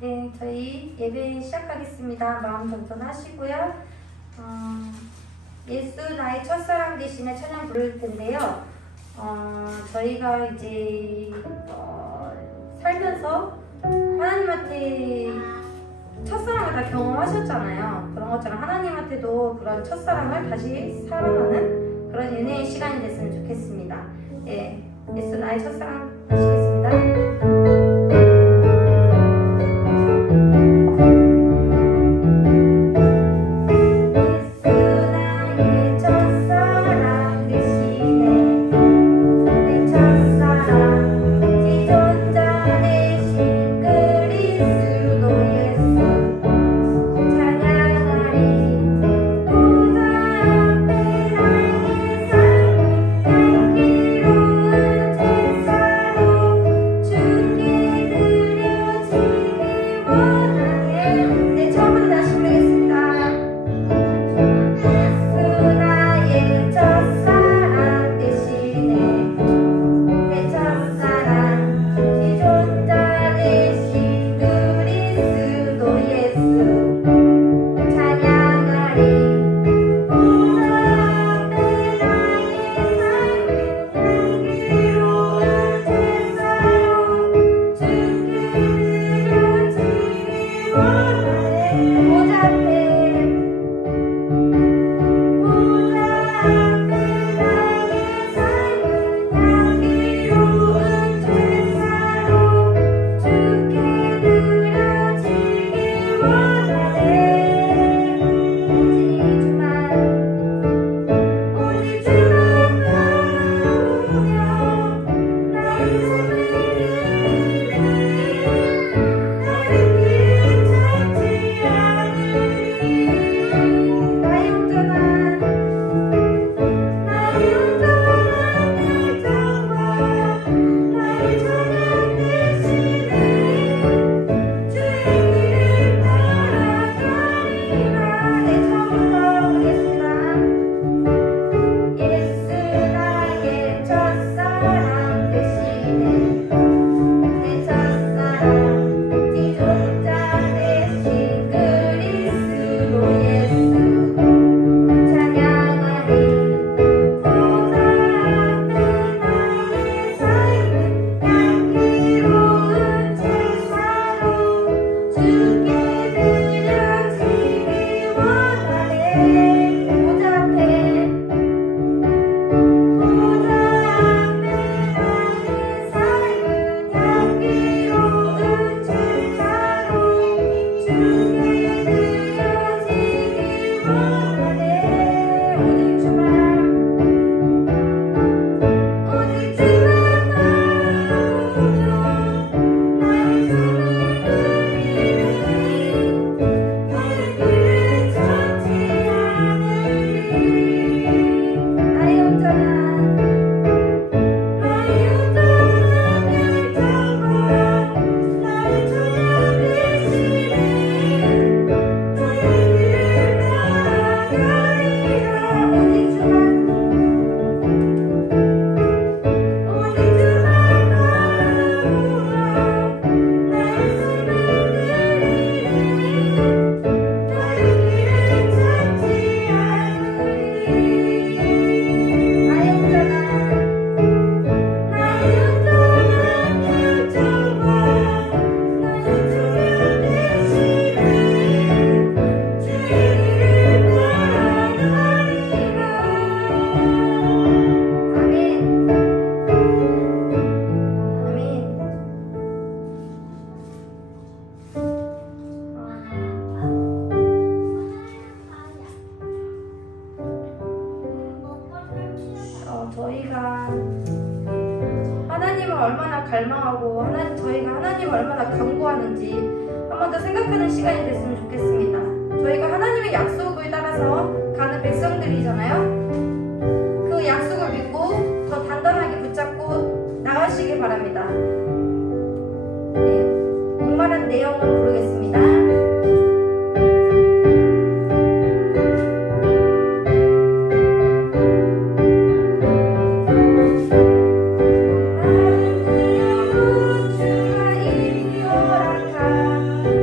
네, 저희 예배 시작하겠습니다. 마음 전전하시고요. 예수 나의 첫사랑 대신에 찬양 부를 텐데요. 저희가 이제 살면서 하나님한테 첫사랑을 다 경험하셨잖아요. 그런 것처럼 하나님한테도 그런 첫사랑을 다시 살아나는 그런 은혜의 시간이 됐으면 좋겠습니다. 예, 예수 나의 첫사랑 하시겠습니다. 저희가 하나님을 얼마나 갈망하고 저희가 하나님을 얼마나 간구하는지 한 번 더 생각하는 시간이 됐으면 좋겠습니다. 저희가 하나님의 약속을 따라서 가는 백성들이잖아요. 그 약속을 믿고 더 단단하게 붙잡고 나가시길 바랍니다. 네, 목마른 내 영혼 부르겠습니다. 목마른 내 영혼 주가 이리 오라.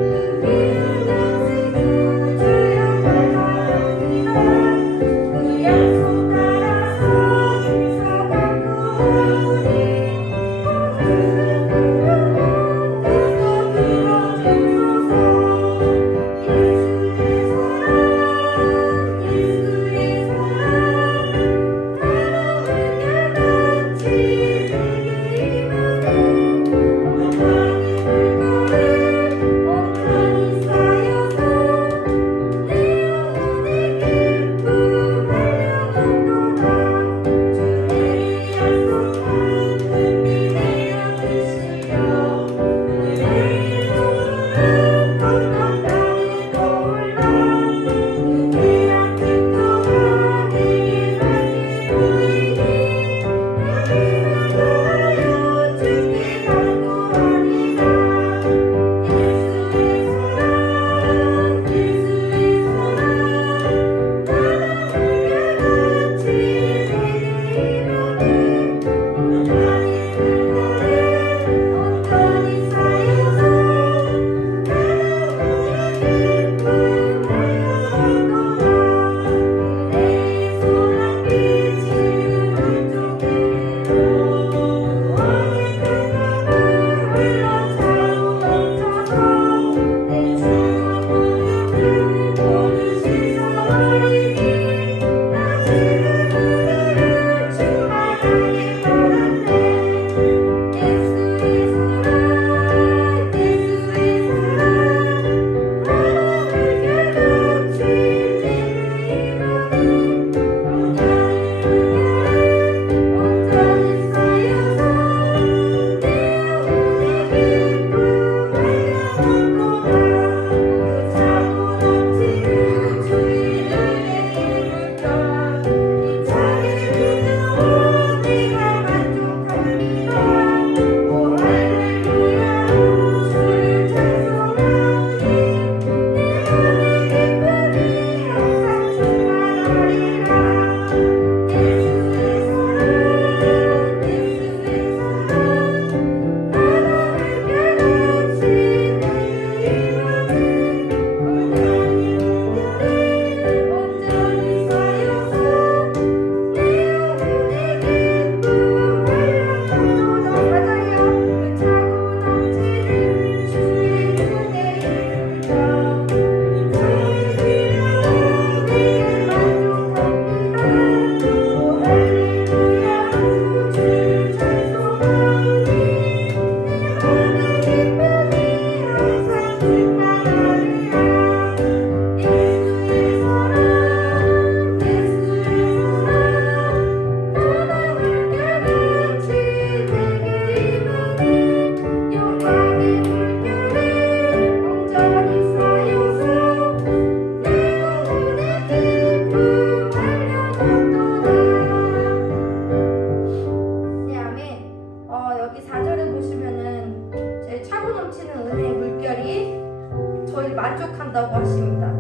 만족한다고 하십니다.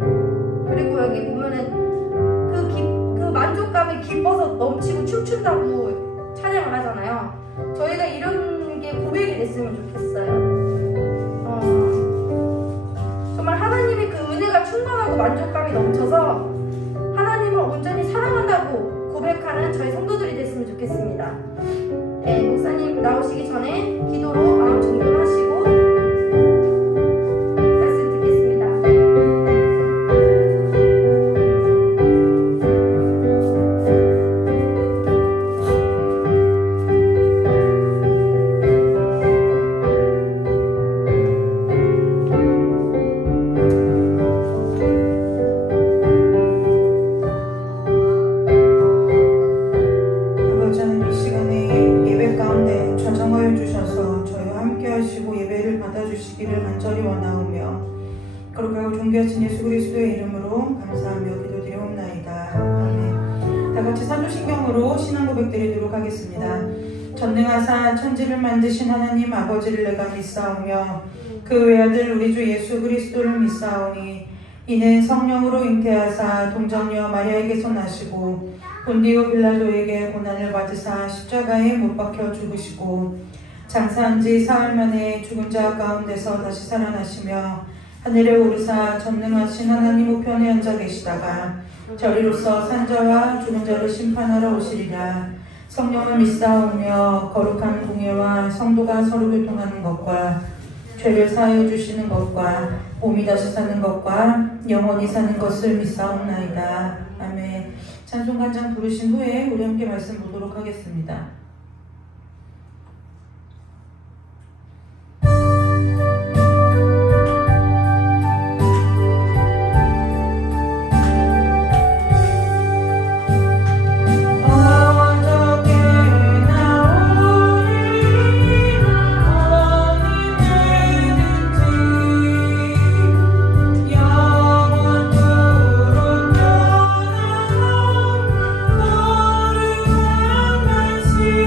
그리고 여기 보면은 그 만족감이 기뻐서 넘치고 춤춘다고 찬양을 하잖아요. 저희가 이런 게 고백이 됐으면 좋겠어요. 정말 하나님의 그 은혜가 충만하고 만족감이 넘쳐서 하나님을 온전히 사랑한다고 고백하는 저희 성도들이 됐으면 좋겠습니다. 네, 목사님 나오시기 전에 기도로 마음 정돈하시고 말씀 듣겠습니다. 간절히 원하오며 거룩하고 존귀하신 예수 그리스도의 이름으로 감사하며 기도드리옵나이다. 아멘. 다같이 사도신경으로 신앙 고백드리도록 하겠습니다. 전능하사 천지를 만드신 하나님 아버지를 내가 믿사오며 그 외아들 우리 주 예수 그리스도를 믿사오니 이는 성령으로 잉태하사 동정녀 마리아에게서 나시고 본디오 빌라도에게 고난을 받으사 십자가에 못 박혀 죽으시고 장사한 지 사흘 만에 죽은 자 가운데서 다시 살아나시며 하늘에 오르사 전능하신 하나님 우편에 앉아 계시다가 저리로서 산자와 죽은 자를 심판하러 오시리라. 성령을 믿사오며 거룩한 공예와 성도가 서로 교통하는 것과 죄를 사하여 주시는 것과 몸이 다시 사는 것과 영원히 사는 것을 믿사옵나이다. 아멘. 찬송간장 부르신 후에 우리 함께 말씀 보도록 하겠습니다. See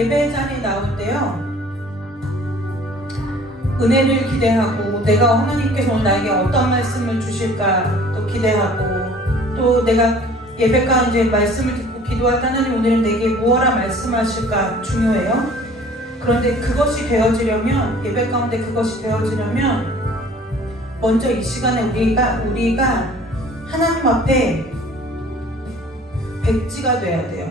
예배 자리에 나올 때요, 은혜를 기대하고 내가 하나님께서 오늘 나에게 어떤 말씀을 주실까 또 기대하고, 또 내가 예배가 이제 말씀을 듣고 기도할 때 하나님 오늘은 내게 무엇라 말씀하실까 중요해요. 그런데 그것이 되어지려면, 예배 가운데 그것이 되어지려면 먼저 이 시간에 우리가 하나님 앞에 백지가 돼야 돼요.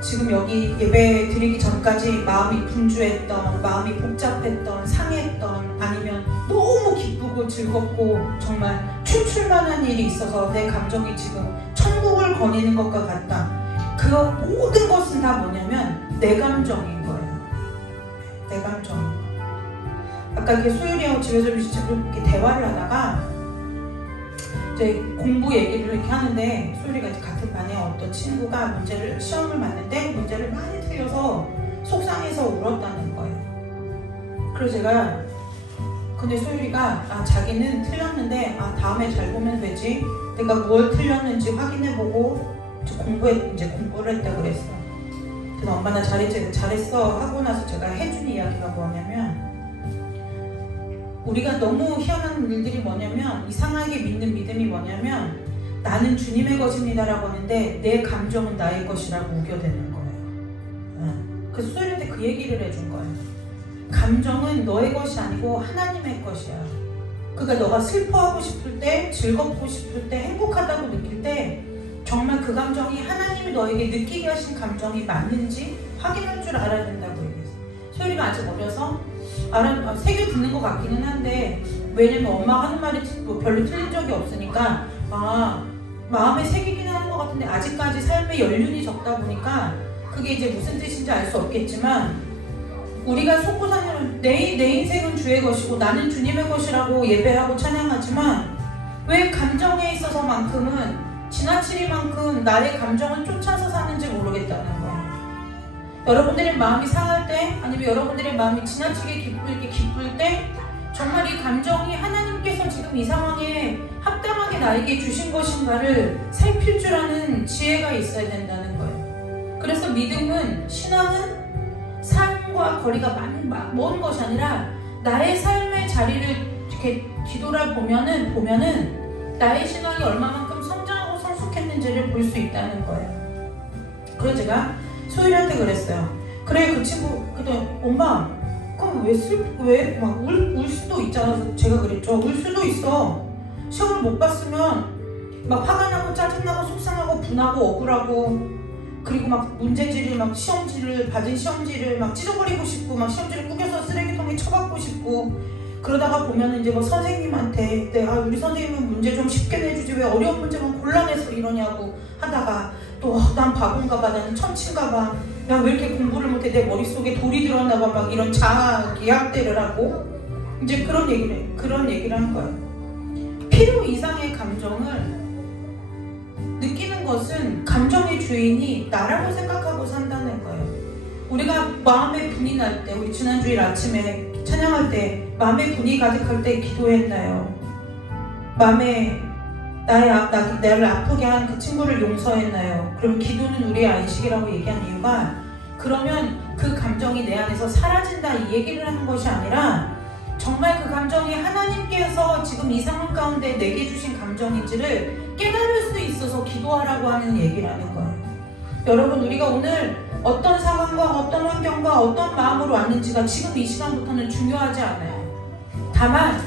지금 여기 예배 드리기 전까지 마음이 분주했던, 마음이 복잡했던, 상했던, 아니면 너무 기쁘고 즐겁고 정말 춤출만한 일이 있어서 내 감정이 지금 천국을 거니는 것과 같다. 그 모든 것은 다 뭐냐면 내 감정인 거예요. 내 감정인 거예요. 아까 이렇게 소율이하고 집에서 이렇게 대화를 하다가 이제 공부 얘기를 이렇게 하는데, 소율이가 이제 같은 반에 어떤 친구가 시험을 봤는데 문제를 많이 틀려서 속상해서 울었다는 거예요. 그래서 제가, 근데 소율이가 자기는 틀렸는데 다음에 잘 보면 되지, 내가 뭘 틀렸는지 확인해보고 공부를 했다고 그랬어요. 그래서 엄마 나 잘했어 하고 나서 제가 해준 이야기가 뭐냐면, 우리가 너무 희한한 일들이 뭐냐면, 이상하게 믿는 믿음이 뭐냐면, 나는 주님의 것입니다 라고 하는데 내 감정은 나의 것이라고 우겨대는 거예요. 그래서 소율이한테 그 얘기를 해준 거예요. 감정은 너의 것이 아니고 하나님의 것이야. 그러니까 너가 슬퍼하고 싶을 때, 즐겁고 싶을 때, 행복하다고 느낄 때 정말 그 감정이 하나님이 너에게 느끼게 하신 감정이 맞는지 확인할 줄 알아야 된다고 얘기했어요. 소율이가 아직 어려서 새겨 듣는 것 같기는 한데, 왜냐면 엄마가 하는 말이 별로 틀린 적이 없으니까 마음에 새기긴 하는 것 같은데, 아직까지 삶의 연륜이 적다 보니까 그게 이제 무슨 뜻인지 알 수 없겠지만, 우리가 속고 사는 내 인생은 주의 것이고 나는 주님의 것이라고 예배하고 찬양하지만, 왜 감정에 있어서만큼은 지나치리만큼 나의 감정을 쫓아서 사는지 모르겠다는 거예요. 여러분들의 마음이 상할 때, 아니면 여러분들의 마음이 지나치게 기쁠 때, 정말 이 감정이 하나님께서 지금 이 상황에 합당하게 나에게 주신 것인가를 살필 줄 아는 지혜가 있어야 된다는 거예요. 그래서 믿음은, 신앙은 삶과 거리가 먼 것이 아니라 나의 삶의 자리를 이렇게 뒤돌아보면은 나의 신앙이 얼마만큼 성장하고 성숙했는지를 볼 수 있다는 거예요. 그래서 제가 소율이한테 그랬어요. 그래, 그 친구, 엄마, 그럼 왜 울 수도 있잖아. 제가 그랬죠. 울 수도 있어. 시험을 못 봤으면 막 화가 나고 짜증나고 속상하고 분하고 억울하고, 그리고 막 문제지를 받은 시험지를 막 찢어버리고 싶고, 막 시험지를 구겨서 쓰레기통에 쳐박고 싶고, 그러다가 보면 이제 뭐 선생님한테 우리 선생님은 문제 좀 쉽게 내주지 왜 어려운 문제만 골라내서 이러냐고 하다가, 또 난 바본가 봐, 나는 천치인가 봐, 나 왜 이렇게 공부를 못해, 내 머릿속에 돌이 들었나 봐, 막 이런 자기학대를 하고, 이제 그런 얘기를 한 거예요. 필요 이상의 감정을 느끼는 것은 감정의 주인이 나라고 생각하고 산다는 거예요. 우리가 마음에 분이 날 때, 우리 지난주일 아침에 찬양할 때 마음에 분이 가득할 때 기도했나요? 마음에 나를 아프게 한 그 친구를 용서했나요? 그럼 기도는 우리의 안식이라고 얘기한 이유가, 그러면 그 감정이 내 안에서 사라진다 이 얘기를 하는 것이 아니라, 정말 그 감정이 하나님께서 지금 이 상황 가운데 내게 주신 감정인지를 깨달을 수 있어서 기도하라고 하는 얘기라는 거예요. 여러분, 우리가 오늘 어떤 상황과 어떤 환경과 어떤 마음으로 왔는지가 지금 이 시간부터는 중요하지 않아요. 다만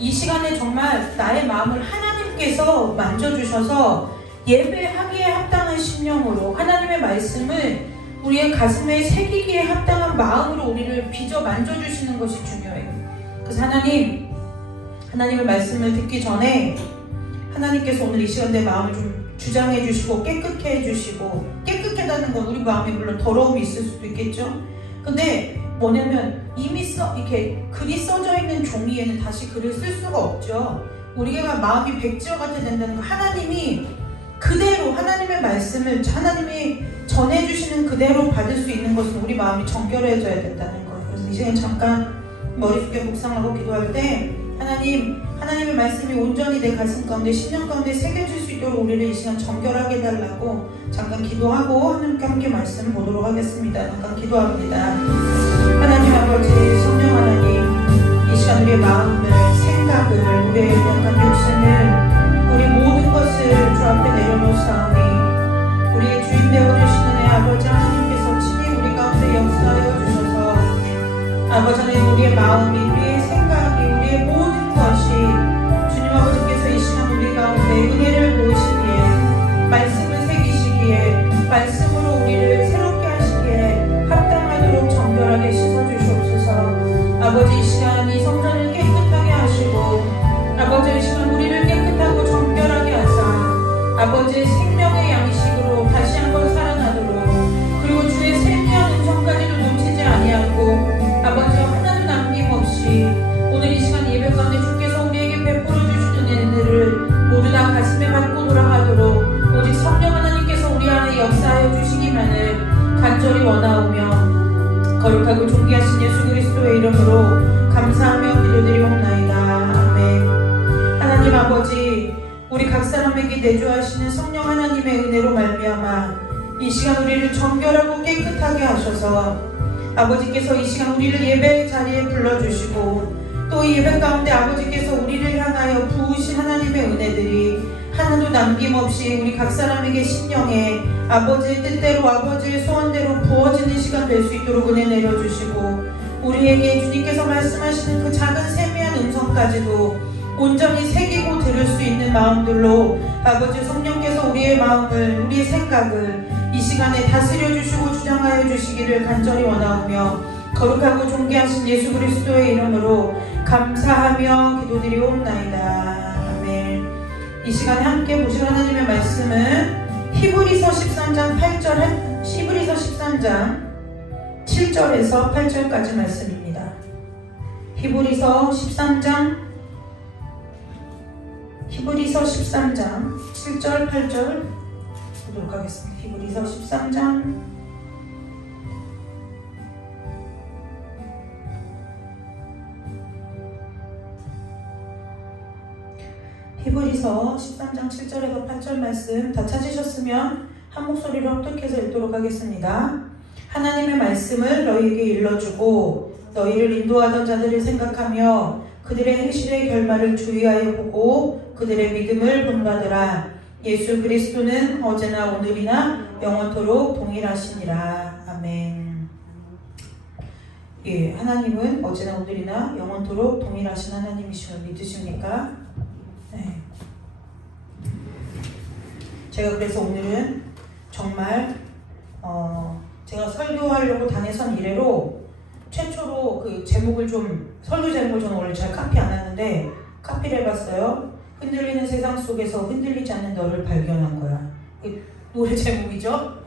이 시간에 정말 나의 마음을 하나님께서 만져주셔서 예배하기에 합당한 심령으로 하나님의 말씀을 우리의 가슴에 새기기에 합당한 마음으로 우리를 빚어 만져주시는 것이 중요해요. 그래서 하나님의 말씀을 듣기 전에 하나님께서 오늘 이 시간 내 마음을 좀 주장해 주시고 깨끗해 해주시고, 깨끗하다는 건 우리 마음에 물론 더러움이 있을 수도 있겠죠. 근데 뭐냐면 이미 이렇게 글이 써져 있는 종이에는 다시 글을 쓸 수가 없죠. 우리가 마음이 백지와 같아야 된다는 건, 하나님이 그대로 하나님의 말씀을 하나님이 전해주시는 그대로 받을 수 있는 것은 우리 마음이 정결해져야 된다는 거예요. 그래서 이 시간 잠깐 머리 숙여 묵상하고 기도할 때 하나님의 말씀이 온전히 내 가슴 가운데 심령 가운데 새겨질 수 있도록 우리를 이 시간 정결하게 해달라고 잠깐 기도하고 하나님께 함께 말씀 보도록 하겠습니다. 잠깐 기도합니다. 하나님 아버지, 성령 하나님, 이 시간 우리의 마음을, 생각을, 우리의 영감 욕심을, 우리 모든 것을 주 앞에 내려놓사오니 우리의 주인 되어주시는 애 아버지 하나님께서 친히 우리 가운데 역사하여 주셔서 아버지 하나님, 우리의 마음이, 우리의 생각이, 우리의 모든 것이 주님 아버지께서 이 시간 우리 가운데 은혜를 부으시기에, 말씀을 새기시기에, 말씀으로 우리를 새롭게 하시기에 합당하도록 정결하게 씻어주시옵소서. 아버지, 이 시간 이 성전을 깨끗하게 하시고, 아버지 이 시간 우리를 깨끗하고 정결하게 하사 아버지의 생명의 양식으로 다시 한번 살아나도록, 그리고 주의 세미한 음성까지도 놓치지 아니하고 아버지 하나도 남김없이 오늘 이 시간 예배 가운데 주께서 우리에게 베풀어 주시는 은혜를 모두 다 가슴에 받고 돌아가도록 오직 성령 하나님께서 우리 안에 역사하여 주시기만을 간절히 원하오며 거룩하고 존귀하신 예수 그리스도의 이름으로 감사하며 기도드리옵나이다. 아멘. 하나님 아버지, 우리 각 사람에게 내주하시는 성령 하나님의 은혜로 말미암아 이 시간 우리를 정결하고 깨끗하게 하셔서 아버지께서 이 시간 우리를 예배 자리에 불러주시고 또 이 예배 가운데 아버지께서 우리를 향하여 부으신 하나님의 은혜들이 하나도 남김없이 우리 각 사람에게 심령에 아버지의 뜻대로 아버지의 소원대로 부어지는 시간 될 수 있도록 은혜 내려주시고 우리에게 주님께서 말씀하시는 그 작은 세미한 음성까지도 온전히 새기고 들을 수 있는 마음들로 아버지 성령께서 우리의 마음을, 우리의 생각을 이 시간에 다스려 주시고 주장하여 주시기를 간절히 원하오며 거룩하고 존귀하신 예수 그리스도의 이름으로 감사하며 기도드리옵나이다. 아멘. 이 시간에 함께 보실 하나님의 말씀은 히브리서 13장 8절, 히브리서 13장 7절에서 8절까지 말씀입니다. 히브리서 13장 7절 8절 보도록 하겠습니다. 히브리서 13장 히브리서 13장 7절에서 8절 말씀 다 찾으셨으면 한 목소리로 합독해서 읽도록 하겠습니다. 하나님의 말씀을 너희에게 일러주고 너희를 인도하던 자들을 생각하며 그들의 행실의 결말을 주의하여 보고 그들의 믿음을 본받으라. 예수 그리스도는 어제나 오늘이나 영원토록 동일하시니라. 아멘. 예, 하나님은 어제나 오늘이나 영원토록 동일하신 하나님이심을 믿으십니까? 네. 제가 그래서 오늘은 정말 제가 설교하려고 단회선 이래로 최초로 그 제목을 좀, 설교 제목을 저는 원래 잘 카피 안 하는데 카피를 해봤어요. 흔들리는 세상 속에서 흔들리지 않는 너를 발견한 거야. 그 노래 제목이죠?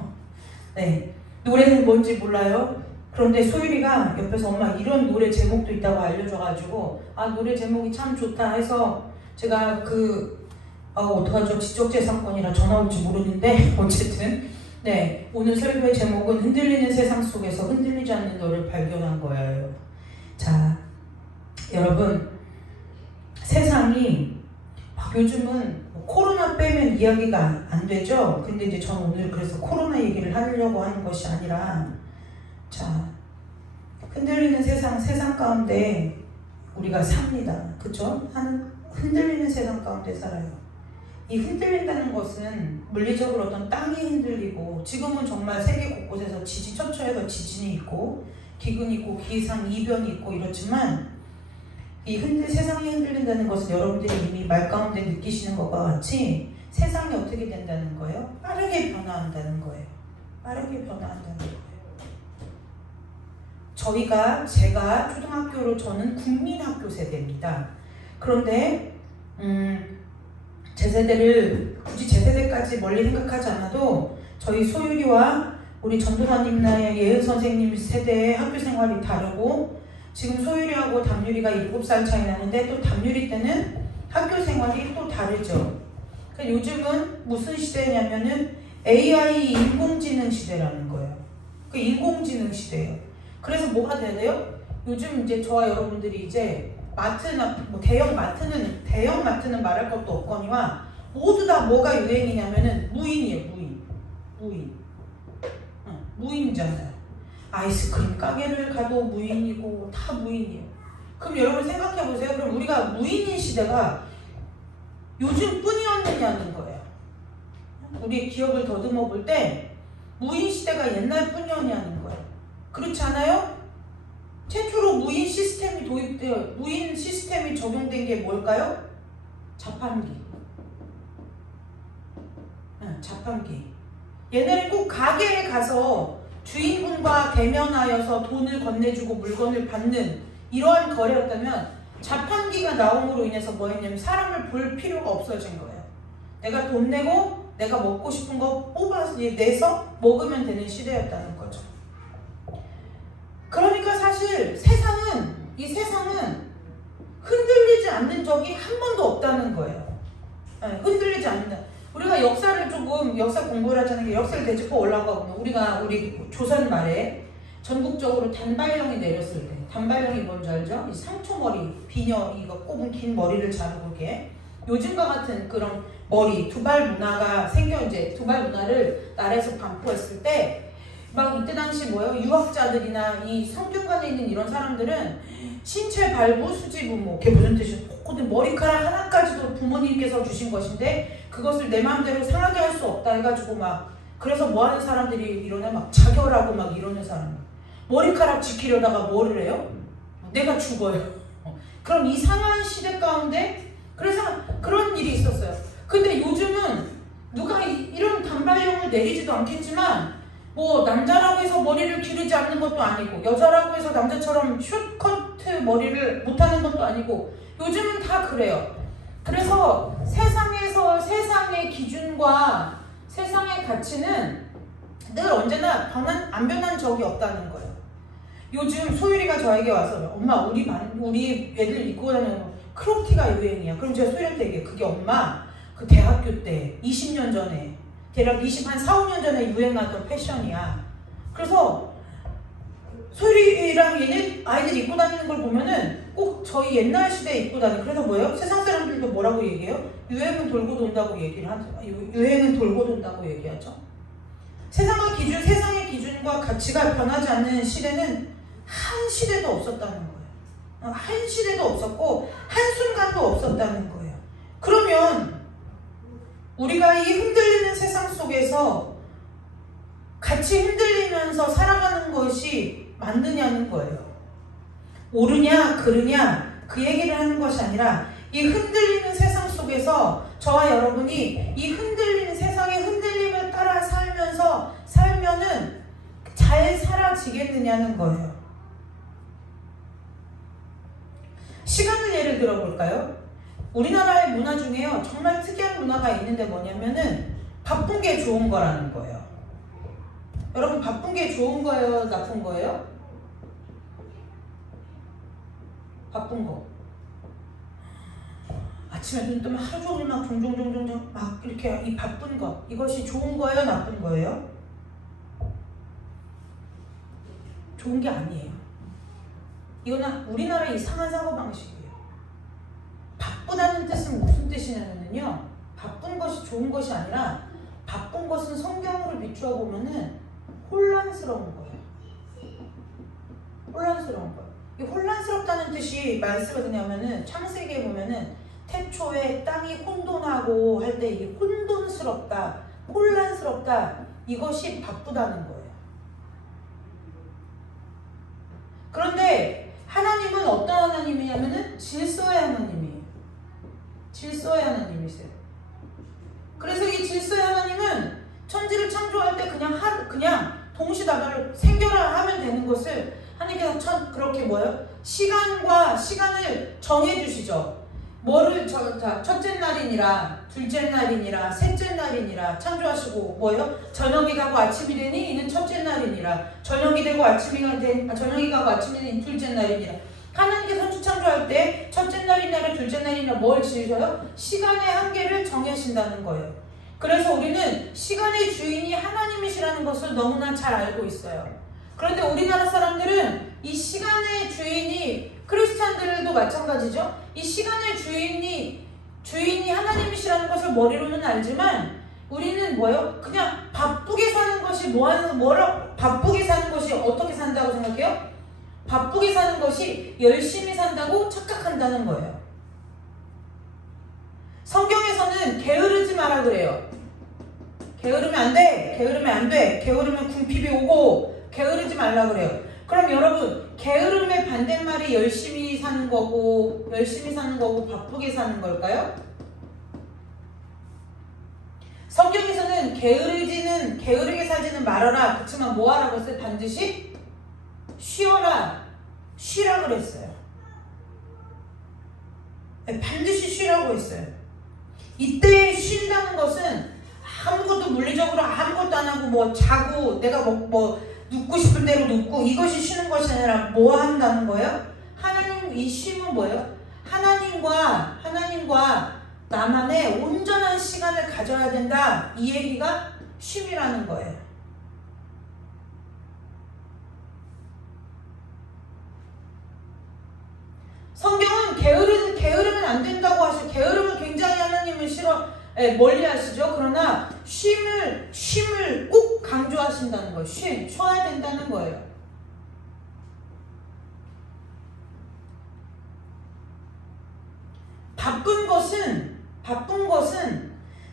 네. 노래는 뭔지 몰라요. 그런데 소율이가 옆에서 엄마 이런 노래 제목도 있다고 알려줘가지고 아, 노래 제목이 참 좋다 해서 제가 어떡하죠? 지적재산권이라 전화 올지 모르는데 어쨌든 네, 오늘 설교의 제목은 흔들리는 세상 속에서 흔들리지 않는 너를 발견한 거예요. 자, 여러분, 세상이 요즘은 코로나 빼면 이야기가 안 되죠? 근데 이제 저는 오늘 그래서 코로나 얘기를 하려고 하는 것이 아니라, 자, 흔들리는 세상 가운데 우리가 삽니다. 그쵸? 흔들리는 세상 가운데 살아요. 이 흔들린다는 것은 물리적으로 어떤 땅이 흔들리고, 지금은 정말 세계 곳곳에서 처처에서 지진이 있고 기근이 있고 기상 이변이 있고 이렇지만 이 세상이 흔들린다는 것은 여러분들이 이미 말 가운데 느끼시는 것과 같이 세상이 어떻게 된다는 거예요? 빠르게 변화한다는 거예요. 빠르게 변화한다는 거예요. 제가 초등학교로 저는 국민학교 세대입니다. 그런데 제 세대를 굳이 제 세대까지 멀리 생각하지 않아도 저희 소율이와 우리 전도사님나의 예은 선생님 세대의 학교 생활이 다르고, 지금 소율이하고 담유리가 7살 차이 나는데 또 담유리 때는 학교 생활이 또 다르죠. 그러니까 요즘은 무슨 시대냐면은 AI 인공지능 시대라는 거예요. 그 인공지능 시대예요. 그래서 뭐가 돼야 돼요? 요즘 이제 저와 여러분들이 이제 마트나 뭐 대형 마트는 말할 것도 없거니와 모두 다 뭐가 유행이냐면은 무인이에요. 무인이잖아요. 아이스크림 가게를 가도 무인이고 다 무인이에요. 그럼 여러분 생각해 보세요. 그럼 우리가 무인인 시대가 요즘뿐이었느냐는 거예요. 우리의 기억을 더듬어 볼 때 무인 시대가 옛날뿐이었냐는 거예요. 그렇지 않아요? 최초로 무인 시스템이 적용된 게 뭘까요? 자판기. 자판기. 얘네는 꼭 가게에 가서 주인분과 대면하여서 돈을 건네주고 물건을 받는 이러한 거래였다면 자판기가 나옴으로 인해서 뭐였냐면 사람을 볼 필요가 없어진 거예요. 내가 돈 내고 내가 먹고 싶은 거 뽑아서 내서 먹으면 되는 시대였다는 거죠. 그러니까 사실 이 세상은 흔들리지 않는 적이 한 번도 없다는 거예요. 흔들리지 않는다. 우리가 역사 공부를 하자는 게 역사를 되짚어 올라가고 우리 조선 말에 전국적으로 단발령이 내렸을 때 단발령이 뭔지 알죠? 이 상초머리, 비녀 이거 꼽은 긴 머리를 자르고 이렇게 요즘과 같은 그런 머리, 두발 문화가 이제 두발 문화를 나라에서 반포했을 때 막 이때 당시 유학자들이나 이 성균관에 있는 이런 사람들은 신체 발부 수지부모 그게 무슨 뜻이죠? 근데 머리카락 하나까지도 부모님께서 주신 것인데 그것을 내 마음대로 상하게 할 수 없다 해가지고 그래서 뭐 하는 사람들이 이러냐 자결하고 이러는 사람 머리카락 지키려다가 뭐를 해요? 내가 죽어요. 그럼 이 상한 시대 가운데 그래서 그런 일이 있었어요. 근데 요즘은 누가 이런 단발령을 내리지도 않겠지만 남자라고 해서 머리를 기르지 않는 것도 아니고 여자라고 해서 남자처럼 숏커트 머리를 못하는 것도 아니고 요즘은 다 그래요. 그래서 세상의 기준과 세상의 가치는 늘 언제나 안 변한 적이 없다는 거예요. 요즘 소율이가 저에게 와서 엄마 우리 애들 입고 다니는 크롭티가 유행이야. 그럼 제가 소율이한테 얘기해요. 그게 엄마 그 대학교 때 20년 전에 대략 4, 5년 전에 유행하던 패션이야. 그래서 소율이랑 얘네 아이들 입고 다니는 걸 보면은 꼭 저희 옛날 시대에 입고 다니는 그래서 뭐예요? 세상 사람들도 뭐라고 얘기해요? 유행은 돌고 돈다고 얘기하죠. 세상의 기준과 가치가 변하지 않는 시대는 한 시대도 없었다는 거예요. 한 시대도 없었고 한순간도 없었다는 거예요. 그러면 우리가 이 흔들리는 세상 속에서 같이 흔들리면서 살아가는 것이 맞느냐는 거예요. 옳으냐 그르냐 그 얘기를 하는 것이 아니라 이 흔들리는 세상 속에서 저와 여러분이 이 흔들리는 세상의 흔들림을 따라 살면은 잘 살아지겠느냐는 거예요. 시간을 예를 들어볼까요? 우리나라의 문화 중에요 정말 특이한 문화가 있는데 뭐냐면은 바쁜 게 좋은 거라는 거예요. 여러분 바쁜 게 좋은 거예요? 나쁜 거예요? 바쁜 거. 아침에 눈 뜨면 하루 종일 종종 이렇게 이 바쁜 거 이것이 좋은 거예요? 나쁜 거예요? 좋은 게 아니에요. 이거는 우리나라의 이상한 사고방식이에요. 바쁘다는 뜻은 무슨 뜻이냐면요 바쁜 것이 좋은 것이 아니라 바쁜 것은 성경으로 비추어 보면은 혼란스러운 거예요. 혼란스러운 거예요. 이 혼란스럽다는 뜻이 말씀이 뭐냐면은 창세기에 보면은 태초에 땅이 혼돈하고 할 때 이 혼돈스럽다, 혼란스럽다 이것이 바쁘다는 거예요. 그런데 하나님은 어떤 하나님이냐면은 질서의 하나님이에요. 질서의 하나님이세요. 그래서 이 질서의 하나님은 천지를 창조할 때 그냥 동시다발로 생겨라 하면 되는 것을 하나님께서 그렇게 시간을 정해주시죠. 첫째 날이니라, 둘째 날이니라, 셋째 날이니라 창조하시고 저녁이 가고 아침이 되니 이는 첫째 날이니라. 저녁이 가고 아침이 되니 둘째 날이니라. 하나님께서 천지 창조할 때 첫째 날이나 둘째 날이나 뭘 지으셔요? 시간의 한계를 정하신다는 거예요. 그래서 우리는 시간의 주인이 하나님이시라는 것을 너무나 잘 알고 있어요. 그런데 우리나라 사람들은 이 시간의 주인이, 크리스찬들도 마찬가지죠. 이 시간의 주인이 하나님이시라는 것을 머리로는 알지만 우리는 뭐예요? 그냥 바쁘게 사는 것이 바쁘게 사는 것이 어떻게 산다고 생각해요? 바쁘게 사는 것이 열심히 산다고 착각한다는 거예요. 성경에서는 게으르지 마라 그래요. 게으르면 안 돼. 게으르면 안 돼. 게으르면 궁핍이 오고 게으르지 말라 그래요. 그럼 여러분, 게으름의 반대말이 열심히 사는 거고 바쁘게 사는 걸까요? 성경에서는 게으르게 살지는 말아라. 그렇지만 뭐 하라고 했어요? 반드시 쉬어라. 쉬라 그랬어요. 네, 반드시 쉬라고 했어요. 이때 쉰다는 것은 아무것도 물리적으로 아무것도 안 하고 뭐 자고 내가 뭐 눕고 싶은 대로 눕고 이것이 쉬는 것이 아니라 뭐 한다는 거예요? 하나님, 이 쉼은 뭐예요? 하나님과 나만의 온전한 시간을 가져야 된다. 이 얘기가 쉼이라는 거예요. 성경은 게으르면 안 된다고 하시고, 게으름은 굉장히 하나님을 멀리 하시죠. 그러나 쉼을 꼭 강조하신다는 거예요. 쉬어야 된다는 거예요. 바쁜 것은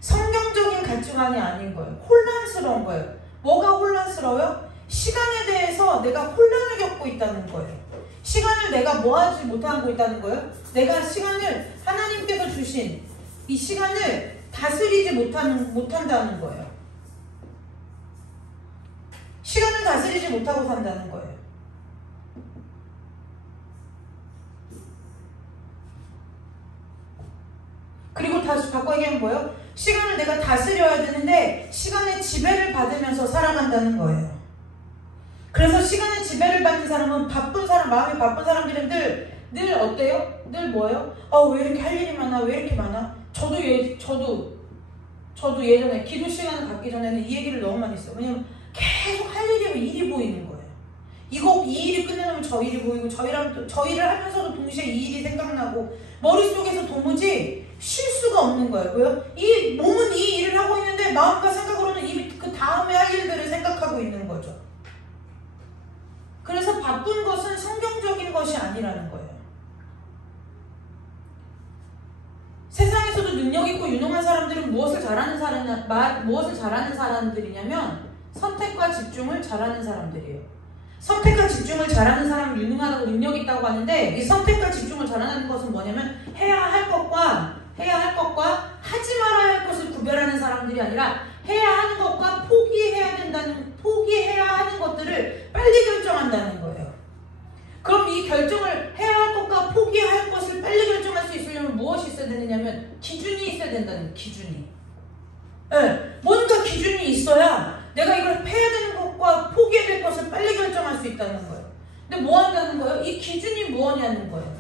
성경적인 가치관이 아닌 거예요. 혼란스러운 거예요. 뭐가 혼란스러워요? 시간에 대해서 내가 혼란을 겪고 있다는 거예요. 시간을 내가 뭐하지 못하고 있다는 거예요. 내가 시간을, 하나님께서 주신 이 시간을 다스리지 못한다는 거예요. 시간을 다스리지 못하고 산다는 거예요. 그리고 다시 바꿔 얘기하면 뭐예요? 시간을 내가 다스려야 되는데 시간의 지배를 받으면서 살아간다는 거예요. 그래서 시간의 지배를 받는 사람은 마음이 바쁜 사람들은 늘 어때요? 늘 뭐예요? 왜 이렇게 할 일이 많아? 왜 이렇게 많아? 저도 예전에 기도 시간을 갖기 전에는 이 얘기를 너무 많이 했어요. 왜냐면 계속 할 일이 보이는 거예요. 이 일이 끝나면 저 일이 보이고 저 일을 하면서도 동시에 이 일이 생각나고 머릿속에서 도무지 쉴 수가 없는 거예요. 왜요? 이 몸은 이 일을 하고 있는데 마음과 생각으로는 이미 그 다음에 할 일들을 생각하고 있는 거죠. 그래서 바쁜 것은 성경적인 것이 아니라는 거예요. 세상에서도 능력 있고 유능한 사람들은 무엇을 잘하는 사람들이냐면 선택과 집중을 잘하는 사람들이에요. 선택과 집중을 잘하는 사람은 유능하다고 능력 있다고 하는데, 이 선택과 집중을 잘하는 것은 뭐냐면 해야 할 것과 하지 말아야 할 것을 구별하는 사람들이 아니라 해야 하는 것과 포기해야 하는 것들을 빨리 결정한다는 거예요. 그럼 이 결정을 해야 할 것과 포기해야 할 것을 빨리 결정할 수 있으려면 무엇이 있어야 되느냐면 기준이 있어야 된다는 기준이. 네, 뭔가 기준이 있어야 내가 이걸 해야 되는 것과 포기해야 될 것을 빨리 결정할 수 있다는 거예요. 근데 뭐 한다는 거예요? 이 기준이 뭐냐는 거예요.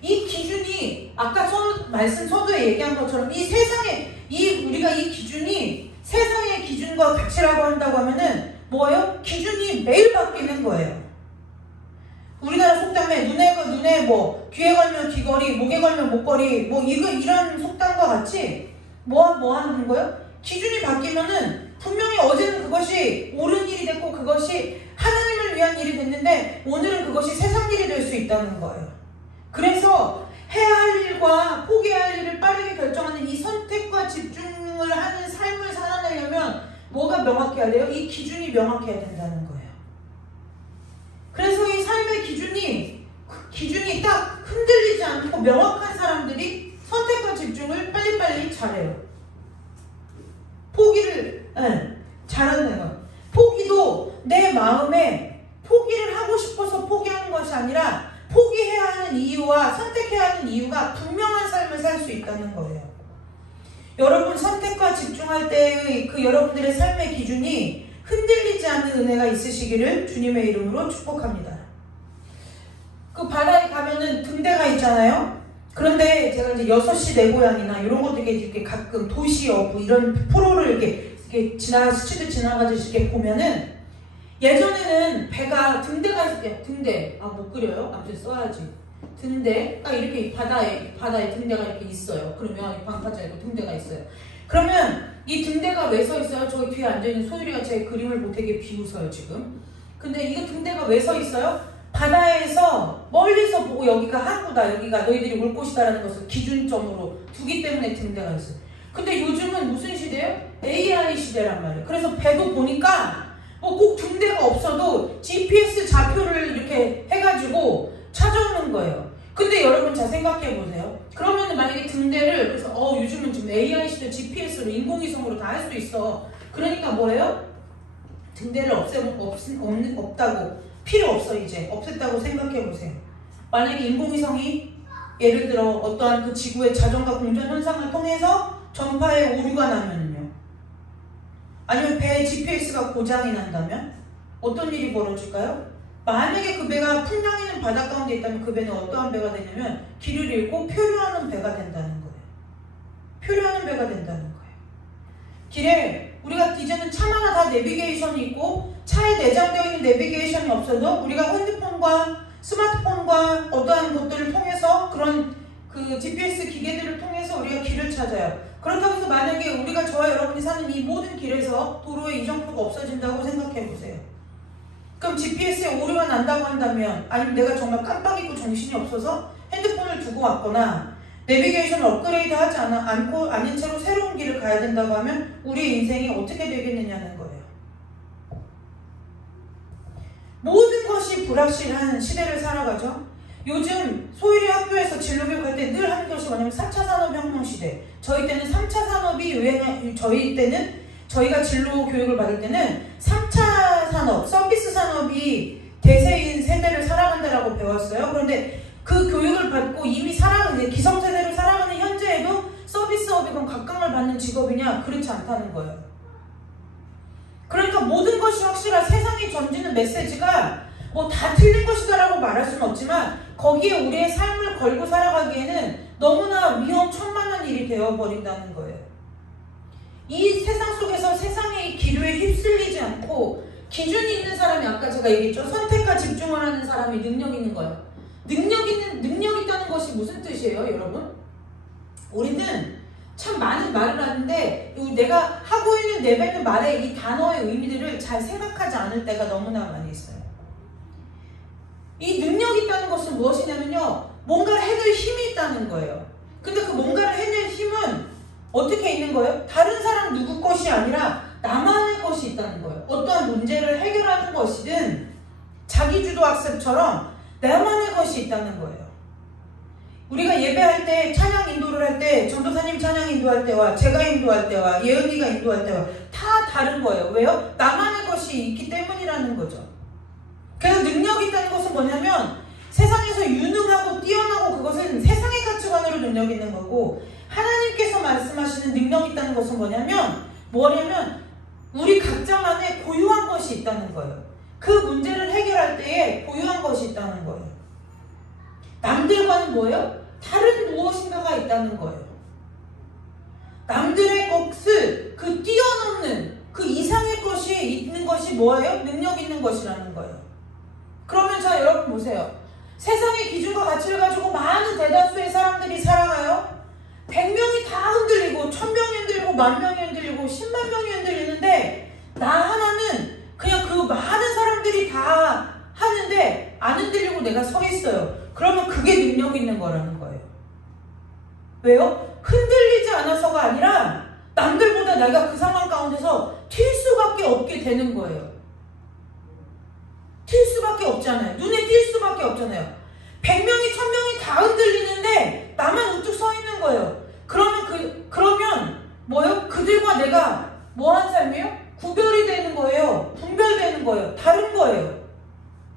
이 기준이 아까 서두에 얘기한 것처럼 이 세상에 우리가 이 기준이 세상의 기준과 가치라고 한다고 하면은 뭐예요? 기준이 매일 바뀌는 거예요. 우리나라 속담에 눈에 뭐 귀에 걸면 귀걸이, 목에 걸면 목걸이, 뭐 이런 속담과 같이 뭐 하는 거예요? 기준이 바뀌면은 분명히 어제는 그것이 옳은 일이 됐고 그것이 하나님을 위한 일이 됐는데 오늘은 그것이 세상 일이 될 수 있다는 거예요. 그래서 해야 할 일과 포기해야 할 일을 빠르게 결정하는 이 선택과 집중을 하는 삶을 살아내려면 뭐가 명확해야 돼요? 이 기준이 명확해야 된다는 거예요. 그래서 이 삶의 기준이 딱 흔들리지 않고 명확한 사람들이 선택과 집중을 빨리빨리 잘해요. 포기를 잘하는 거예요. 포기도 내 마음에 포기를 하고 싶어서 포기하는 것이 아니라 포기해야 하는 이유와 선택해야 하는 이유가 분명한 삶을 살 수 있다는 거예요. 여러분, 선택과 집중할 때의 여러분들의 삶의 기준이 흔들리지 않는 은혜가 있으시기를 주님의 이름으로 축복합니다. 그 바다에 가면은 등대가 있잖아요. 그런데 제가 이제 6시 내 고향이나 이런 것들 이렇게 가끔 도시 여부 이런 프로를 이렇게 스치듯 지나가듯이 이렇게 보면은 예전에는 배가 등대가 있을 때, 등대, 못 그려요? 아무튼 써야지. 등대, 딱 이렇게 바다에 등대가 이렇게 있어요. 그러면 방파제 있고 등대가 있어요. 그러면 이 등대가 왜 서 있어요? 저기 뒤에 앉아있는 소율이가 제 그림을 못 되게 비웃어요 지금. 근데 이거 등대가 왜 서 있어요? 바다에서 멀리서 보고 여기가 항구다, 여기가 너희들이 올 곳이다라는 것을 기준점으로 두기 때문에 등대가 있어요. 근데 요즘은 무슨 시대예요? AI 시대란 말이에요. 그래서 배도 보니까 꼭 등대가 없어도 GPS 좌표를 이렇게 해가지고 찾아오는 거예요. 근데 여러분 잘 생각해 보세요. 그러면 만약에 등대를, 그래서 요즘은 지금 AI 시대 GPS로 인공위성으로 다 할 수 있어. 그러니까 뭐예요? 등대를 없다고, 필요 없어. 이제 없앴다고 생각해 보세요. 만약에 인공위성이 예를 들어 어떠한 그 지구의 자전과 공전 현상을 통해서 전파에 오류가 나면요, 아니면 배에 GPS가 고장이 난다면 어떤 일이 벌어질까요? 만약에 그 배가 풍랑 있는 바다 가운데 있다면 그 배는 어떠한 배가 되냐면 길을 잃고 표류하는 배가 된다는 거예요. 표류하는 배가 된다는 거예요. 길에 우리가 이제는 차마다 다 내비게이션이 있고, 차에 내장되어 있는 내비게이션이 없어도 우리가 핸드폰과 스마트폰과 어떠한 것들을 통해서, 그런 그 GPS 기계들을 통해서 우리가 길을 찾아요. 그렇다고 해서 만약에 우리가, 저와 여러분이 사는 이 모든 길에서 도로의 이정표가 없어진다고 생각해 보세요. 그럼 GPS에 오류가 난다고 한다면, 아니면 내가 정말 깜빡 잊고 정신이 없어서 핸드폰을 두고 왔거나 내비게이션을 업그레이드 하지 않은 채로 새로운 길을 가야 된다고 하면 우리의 인생이 어떻게 되겠느냐는 거예요. 모든 것이 불확실한 시대를 살아가죠. 요즘 소일이 학교에서 진로교육할 때 늘 하는 것이 뭐냐면 4차 산업혁명 시대. 저희 때는 3차 산업이 저희가 진로 교육을 받을 때는 3차 산업, 서비스 산업이 대세인 세대를 살아간다라고 배웠어요. 그런데 그 교육을 받고 이미 기성세대를 살아가는 현재에도 서비스업이 그럼 각광을 받는 직업이냐? 그렇지 않다는 거예요. 그러니까 모든 것이 확실한 세상이 던지는 메시지가 다 틀린 것이다라고 말할 수는 없지만, 거기에 우리의 삶을 걸고 살아가기에는 너무나 위험천만한 일이 되어버린다는 거예요. 이 세상 속에서 세상의 기류에 휩쓸리지 않고 기준이 있는 사람이, 아까 제가 얘기했죠. 선택과 집중을 하는 사람이 능력 있는 거예요. 능력 있다는 것이 무슨 뜻이에요, 여러분? 우리는 참 많은 말을 하는데 내가 하고 있는 내뱉는 말의 이 단어의 의미들을 잘 생각하지 않을 때가 너무나 많이 있어요. 이 능력 있다는 것은 무엇이냐면요, 뭔가를 해낼 힘이 있다는 거예요. 근데 그 뭔가를 해낼 힘은 어떻게 있는 거예요? 다른 사람 누구 것이 아니라 나만의 것이 있다는 거예요. 어떠한 문제를 해결하는 것이든 자기주도 학습처럼 나만의 것이 있다는 거예요. 우리가 예배할 때, 찬양 인도를 할 때, 전도사님 찬양 인도할 때와 제가 인도할 때와 예은이가 인도할 때와 다 다른 거예요. 왜요? 나만의 것이 있기 때문이라는 거죠. 그래서 능력이 있다는 것은 뭐냐면 세상에서 유능하고 뛰어나고, 그것은 세상의 가치관으로 능력이 있는 거고, 하나님께서 말씀하시는 능력이 있다는 것은 뭐냐면 우리 각자만의 고유한 것이 있다는 거예요. 그 문제를 해결할 때에 고유한 것이 있다는 거예요. 남들과는 뭐예요? 다른 무엇인가가 있다는 거예요. 남들의 것을 뛰어넘는 그 이상의 것이 있는 것이 뭐예요? 능력 있는 것이라는 거예요. 그러면 자, 여러분 보세요. 세상의 기준과 가치를 가지고 많은 대다수의 사람들이 살아가요. 100명이 다 흔들리고 1000명이 흔들리고 10,000명이 흔들리고 10만 명이 흔들리는데, 나 하나는 그냥 그 많은 사람들이 다 하는데 안 흔들리고 내가 서 있어요. 그러면 그게 능력 있는 거라는 거예요. 왜요? 흔들리지 않아서가 아니라 남들보다 내가 그 상황 가운데서 튈 수밖에 없게 되는 거예요. 튈 수밖에 없잖아요. 눈에 띌 수밖에 없잖아요. 100명이 1000명이 다 흔들리는데 나만 우뚝 서 있는 거예요. 그러면 뭐예요? 그들과 내가 뭐한 삶이에요? 구별이 되는 거예요. 분별되는 거예요. 다른 거예요.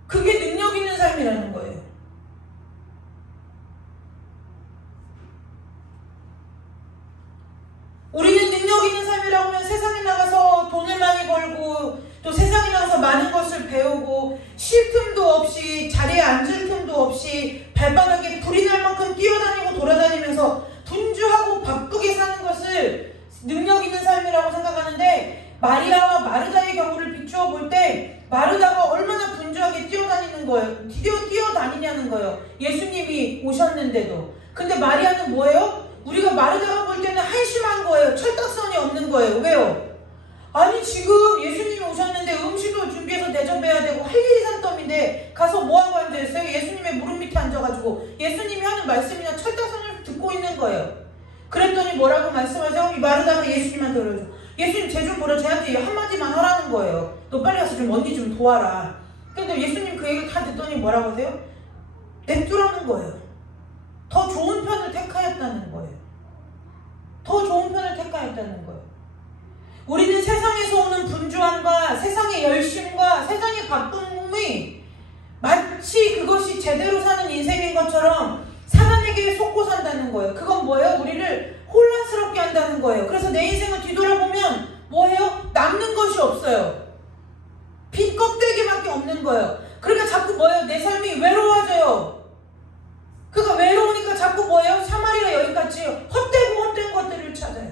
그게 능력 있는 삶이라는 거예요. 우리는 능력 있는 삶이라고 하면 세상에 나가서 돈을 많이 벌고, 또 세상에 나가서 많은 것을 배우고, 쉴 틈도 없이, 자리에 앉을 틈도 없이 발바닥에 불이 날 만큼 뛰어다니고 돌아다니면서 분주하고 바쁘게 사는 것을 능력 있는 삶이라고 생각하는데, 마리아와 마르다의 경우를 비추어 볼 때 마르다가 얼마나 분주하게 뛰어다니는 거예요. 뛰어다니냐는 거예요. 예수님이 오셨는데도. 근데 마리아는 뭐예요? 우리가 마르다가 볼 때는 한심한 거예요. 철딱선이 없는 거예요. 왜요? 아니 지금 예수님이 오셨는데 음식도 준비해서 대접해야 되고 할 일이 산더미인데 가서 뭐하고 앉아있어요? 예수님의 무릎 밑에 앉아가지고 예수님이 하는 말씀이나 철딱선을 듣고 있는 거예요. 그랬더니 뭐라고 말씀하세요? 이 마르다가 예수님한테 그러죠. 예수님 쟤 좀 보라. 쟤한테 한마디만 하라는 거예요. 너 빨리 가서 좀 언니 좀 도와라. 근데 예수님 그 얘기를 다 듣더니 뭐라고 하세요? 냅두라는 거예요. 더 좋은 편을 택하였다는 거예요. 더 좋은 편을 택하였다는 거예요. 우리는 세상에서 오는 분주함과 세상의 열심과 세상의 바쁨이 마치 그것이 제대로 사는 인생인 것처럼 사단에게 속고 산다는 거예요. 그건 뭐예요? 우리를 혼란스럽게 한다는 거예요. 그래서 내 인생을 뒤돌아보면 뭐예요? 남는 것이 없어요. 빈 껍데기밖에 없는 거예요. 그러니까 자꾸 뭐예요? 내 삶이 외로워져요. 그러니까 외로우니까 자꾸 뭐예요? 사마리아 여인같이 헛된 것들을 찾아요.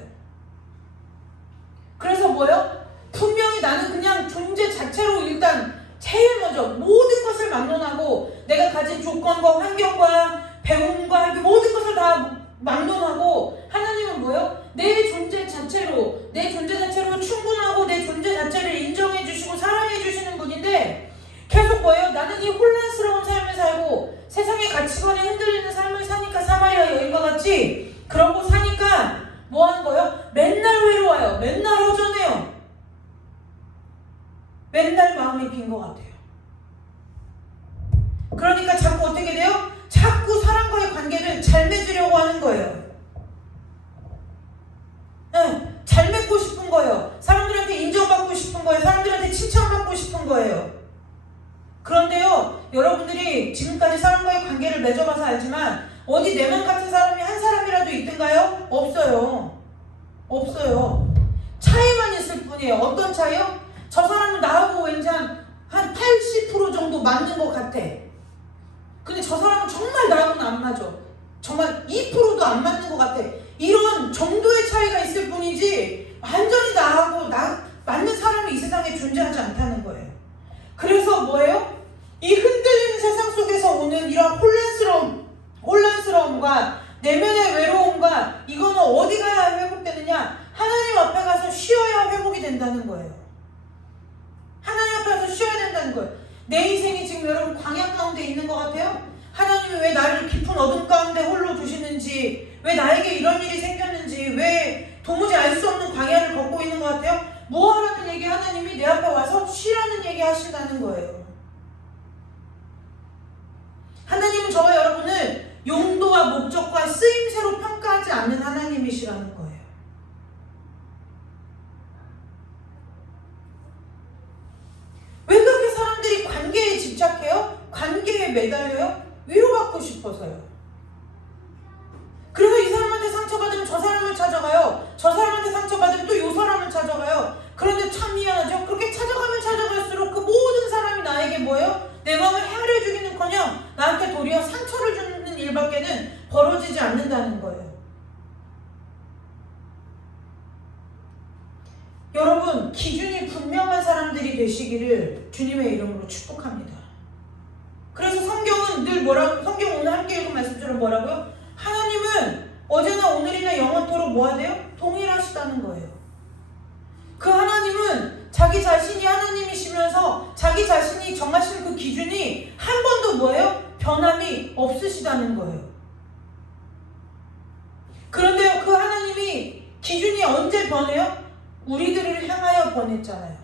그래서 뭐예요? 분명히 나는 그냥 존재 자체로 일단 제일 먼저 모든 것을 막론하고 내가 가진 조건과 환경과 배움과 모든 것을 다 막론하고 하나님은 뭐예요? 내 존재 자체로 충분하고 내 존재 자체를 인정해 주시고 사랑해 주시는 분인데 계속 뭐예요? 나는 이 혼란스러운 삶을 살고 세상의 가치관에 흔들리는 삶을 사니까 사마리아 여인과 같이 그러고 사니까 뭐 하는 거예요? 맨날 외로워요. 맨날 허전해요. 맨날 마음이 빈 것 같아요. 그러니까 자꾸 어떻게 돼요? 자꾸 사람과의 관계를 잘 맺으려고 하는 거예요. 네, 잘 맺고 싶은 거예요. 사람들한테 인정받고 싶은 거예요. 사람들한테 칭찬받고 싶은 거예요. 그런데요, 여러분들이 지금까지 사람과의 관계를 맺어봐서 알지만 어디 내 맘 같은 사람이 한 사람이라도 있던가요? 없어요. 없어요. 차이만 있을 뿐이에요. 어떤 차이요? 저 사람은 나하고 왠지 한 80% 정도 맞는 것 같아. 근데 저 사람은 정말 나하고는 안 맞아. 정말 2%도 안 맞는 것 같아. 이런 정도의 차이가 있을 뿐이지 완전히 나하고 맞는 사람이 이 세상에 존재하지 않다는 거예요. 그래서 뭐예요? 이 흔들리는 세상 속에서 오는 이런 혼란스러움과 내면의 외로움과 이거는 어디 가야 회복되느냐? 하나님 앞에 가서 쉬어야 회복이 된다는 거예요. 하나님 앞에 가서 쉬어야 된다는 거예요. 내 인생이 지금 여러분 광야 가운데 있는 것 같아요? 하나님이 왜 나를 깊은 어둠 가운데 홀로 두시는지, 왜 나에게 이런 일이 생겼는지, 왜 도무지 알 수 없는 광야를 걷고 있는 것 같아요? 뭐 하라는 얘기 하나님이 내 앞에 와서 쉬라는 얘기 하신다는 거예요. 하나님은 저와 여러분을 용도와 목적과 쓰임새로 평가하지 않는 하나님이시라는 거예요. 왜 그렇게 사람들이 관계에 집착해요? 관계에 매달려요? 위로받고 싶어서요. 그래서 이 사람한테 상처받으면 저 사람을 찾아가요. 저 사람한테 상처받으면 또 이 사람을 찾아가요. 그런데 참 미안하죠? 그렇게 찾아가면 찾아갈수록 그 모든 사람이 나에게 뭐예요? 내 마음을 헤아려 주기는커녕 나한테 도리어 상처를 주는 일밖에는 벌어지지 않는다는 거예요. 여러분, 기준이 분명한 사람들이 되시기를 주님의 이름으로 축복합니다. 그래서 성경은 늘 성경 오늘 함께 읽은 말씀처럼 뭐라고요? 하나님은 어제나 오늘이나 영원토록 뭐 하세요? 동일하시다는 거예요. 그 하나님은 자기 자신이 하나님이시면서 자기 자신이 정하신 그 기준이 한 번도 뭐예요? 변함이 없으시다는 거예요. 그런데요, 그 하나님이 기준이 언제 변해요? 우리들을 향하여 변했잖아요.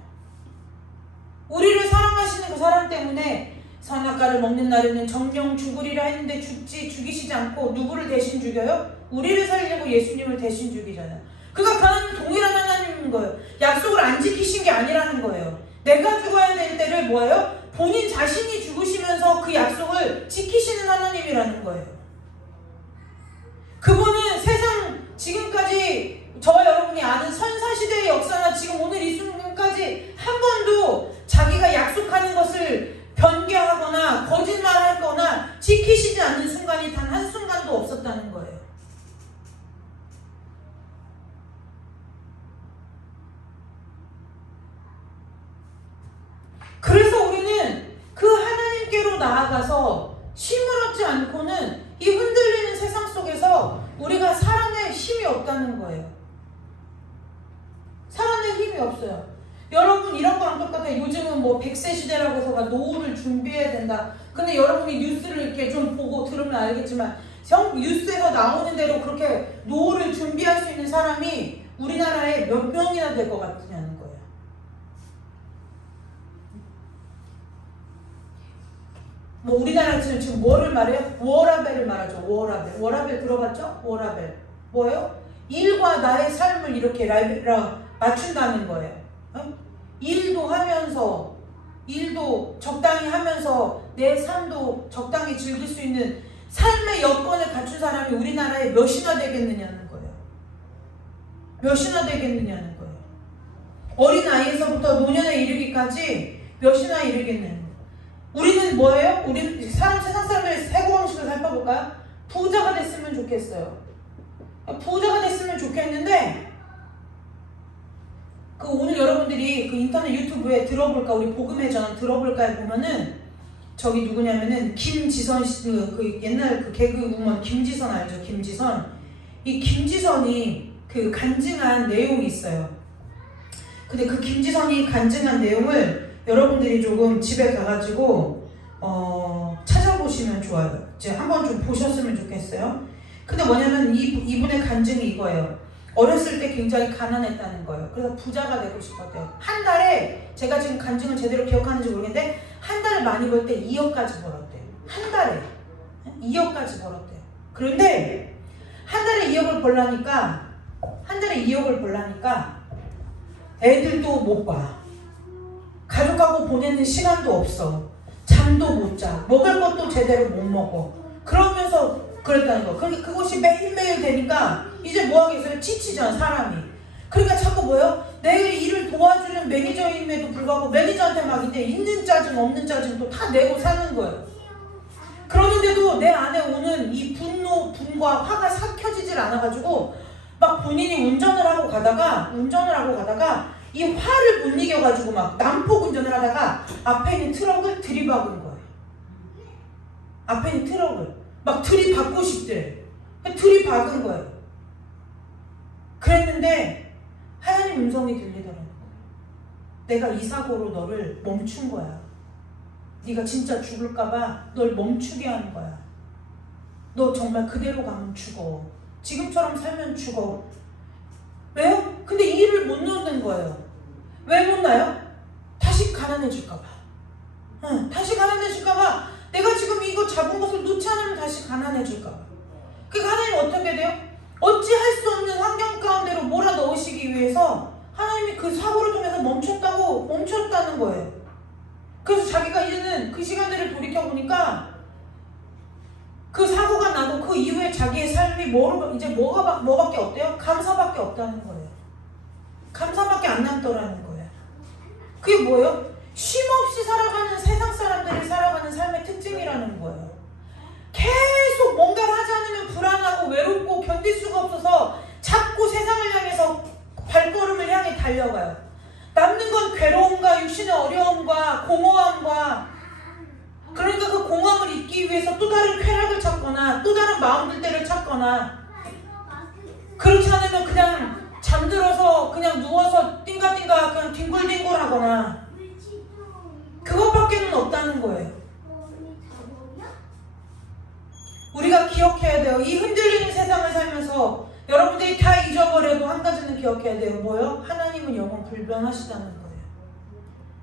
우리를 사랑하시는 그 사람 때문에 선악과를 먹는 날에는 정령 죽으리라 했는데 죽이시지 않고 누구를 대신 죽여요? 우리를 살리고 예수님을 대신 죽이잖아요. 그러니까 그 하나님은 동일한 하나님인 거예요. 약속을 안 지키신 게 아니라는 거예요. 내가 죽어야 될 때를 뭐예요? 본인 자신이 죽으시면서 그 약속을 지키시는 하나님이라는 거예요. 그분은 세상 지금까지 저와 여러분이 아는 선사시대의 역사나 지금 오늘 이 순간까지 한 번도 자기가 약속하는 것을 변개하거나 거짓말하거나 지키시지 않는 순간이 단 한순간도 없었다는 거예요. 주님께로 나아가서 힘을 얻지 않고는 이 흔들리는 세상 속에서 우리가 살아낼 힘이 없다는 거예요. 살아낼 힘이 없어요. 여러분 이런 거랑 똑같아요. 요즘은 뭐 100세 시대라고 해서 노후를 준비해야 된다. 근데 여러분이 뉴스를 이렇게 좀 보고 들으면 알겠지만 뉴스에서 나오는 대로 그렇게 노후를 준비할 수 있는 사람이 우리나라에 몇 명이나 될 것 같으냐는 거예요. 뭐 우리나라 지금 뭐를 말해요? 워라벨을 말하죠. 워라벨. 워라벨 들어봤죠? 워라벨. 뭐예요? 일과 나의 삶을 이렇게 맞춘다는 거예요. 일도 하면서, 일도 적당히 하면서 내 삶도 적당히 즐길 수 있는 삶의 여건을 갖춘 사람이 우리나라에 몇이나 되겠느냐는 거예요. 몇이나 되겠느냐는 거예요. 어린아이에서부터 노년에 이르기까지 몇이나 이르겠느냐는 거예요. 우리는 뭐예요? 우리 세상 사람들의 사고방식을 살펴볼까요? 부자가 됐으면 좋겠어요. 부자가 됐으면 좋겠는데 오늘 여러분들이 그 인터넷 유튜브에 들어볼까, 우리 복음의 전 들어볼까에 보면은 저기 누구냐면은 김지선 씨, 그 옛날 그 개그우먼 김지선 알죠? 김지선. 이 김지선이 그 간증한 내용이 있어요. 근데 그 김지선이 간증한 내용을 여러분들이 조금 집에 가가지고 찾아보시면 좋아요. 이제 한번 좀 보셨으면 좋겠어요. 근데 뭐냐면 이분의 간증이 이거예요. 어렸을 때 굉장히 가난했다는 거예요. 그래서 부자가 되고 싶었대요. 한 달에, 제가 지금 간증을 제대로 기억하는지 모르겠는데 한 달에 많이 벌 때 2억까지 벌었대요. 한 달에 2억까지 벌었대요. 그런데 한 달에 2억을 벌라니까 애들도 못 봐. 가족하고 보내는 시간도 없어. 잠도 못 자. 먹을 것도 제대로 못 먹어. 그러면서 그랬다는 거. 그러니까 그것이 매일매일 되니까 이제 뭐 하겠어요? 지치잖아, 사람이. 그러니까 자꾸 뭐예요? 내 일을 도와주는 매니저임에도 불구하고 매니저한테 막 이제 있는 짜증 없는 짜증도 다 내고 사는 거예요. 그러는데도 내 안에 오는 이 분노, 분과 화가 삭혀지질 않아가지고 막 본인이 운전을 하고 가다가 이 화를 못 이겨가지고 막 난폭 운전을 하다가 앞에 있는 트럭을 들이박은 거예요. 앞에 있는 트럭을 막 들이박고 싶대. 들이박은 거예요. 그랬는데 하나님 음성이 들리더라는 거예요. 내가 이 사고로 너를 멈춘 거야. 네가 진짜 죽을까봐 널 멈추게 하는 거야. 너 정말 그대로 가면 죽어. 지금처럼 살면 죽어. 왜요? 근데 이 일을 못 놓는 거예요. 왜 못 나요? 다시 가난해질까봐. 다시 가난해질까봐. 내가 지금 이거 잡은 것을 놓지 않으면 다시 가난해질까봐. 그러니까 하나님은 어떻게 돼요? 어찌할 수 없는 환경 가운데로 몰아넣으시기 위해서 하나님이 그 사고를 통해서 멈췄다는 거예요. 그래서 자기가 이제는 그 시간들을 돌이켜보니까 그 사고가 나고 그 이후에 자기의 삶이 뭐밖에 없대요? 감사밖에 없다는 거예요. 감사밖에 안 남더라는 거예요. 그게 뭐예요? 쉼없이 살아가는 세상 사람들이 살아가는 삶의 특징이라는 거예요. 계속 뭔가를 하지 않으면 불안하고 외롭고 견딜 수가 없어서 자꾸 세상을 향해서 발걸음을 향해 달려가요. 남는 건 괴로움과 육신의 어려움과 공허함과, 그러니까 그 공허함을 잊기 위해서 또 다른 쾌락을 찾거나 또 다른 마음들대를 찾거나, 그렇지 않으면 그냥 잠들어서 그냥 누워서 띵가띵가 그냥 뒹굴뒹굴 하거나, 그것밖에는 없다는 거예요. 우리가 기억해야 돼요. 이 흔들리는 세상을 살면서 여러분들이 다 잊어버려도 한 가지는 기억해야 돼요. 뭐요? 하나님은 영원 불변하시다는 거예요.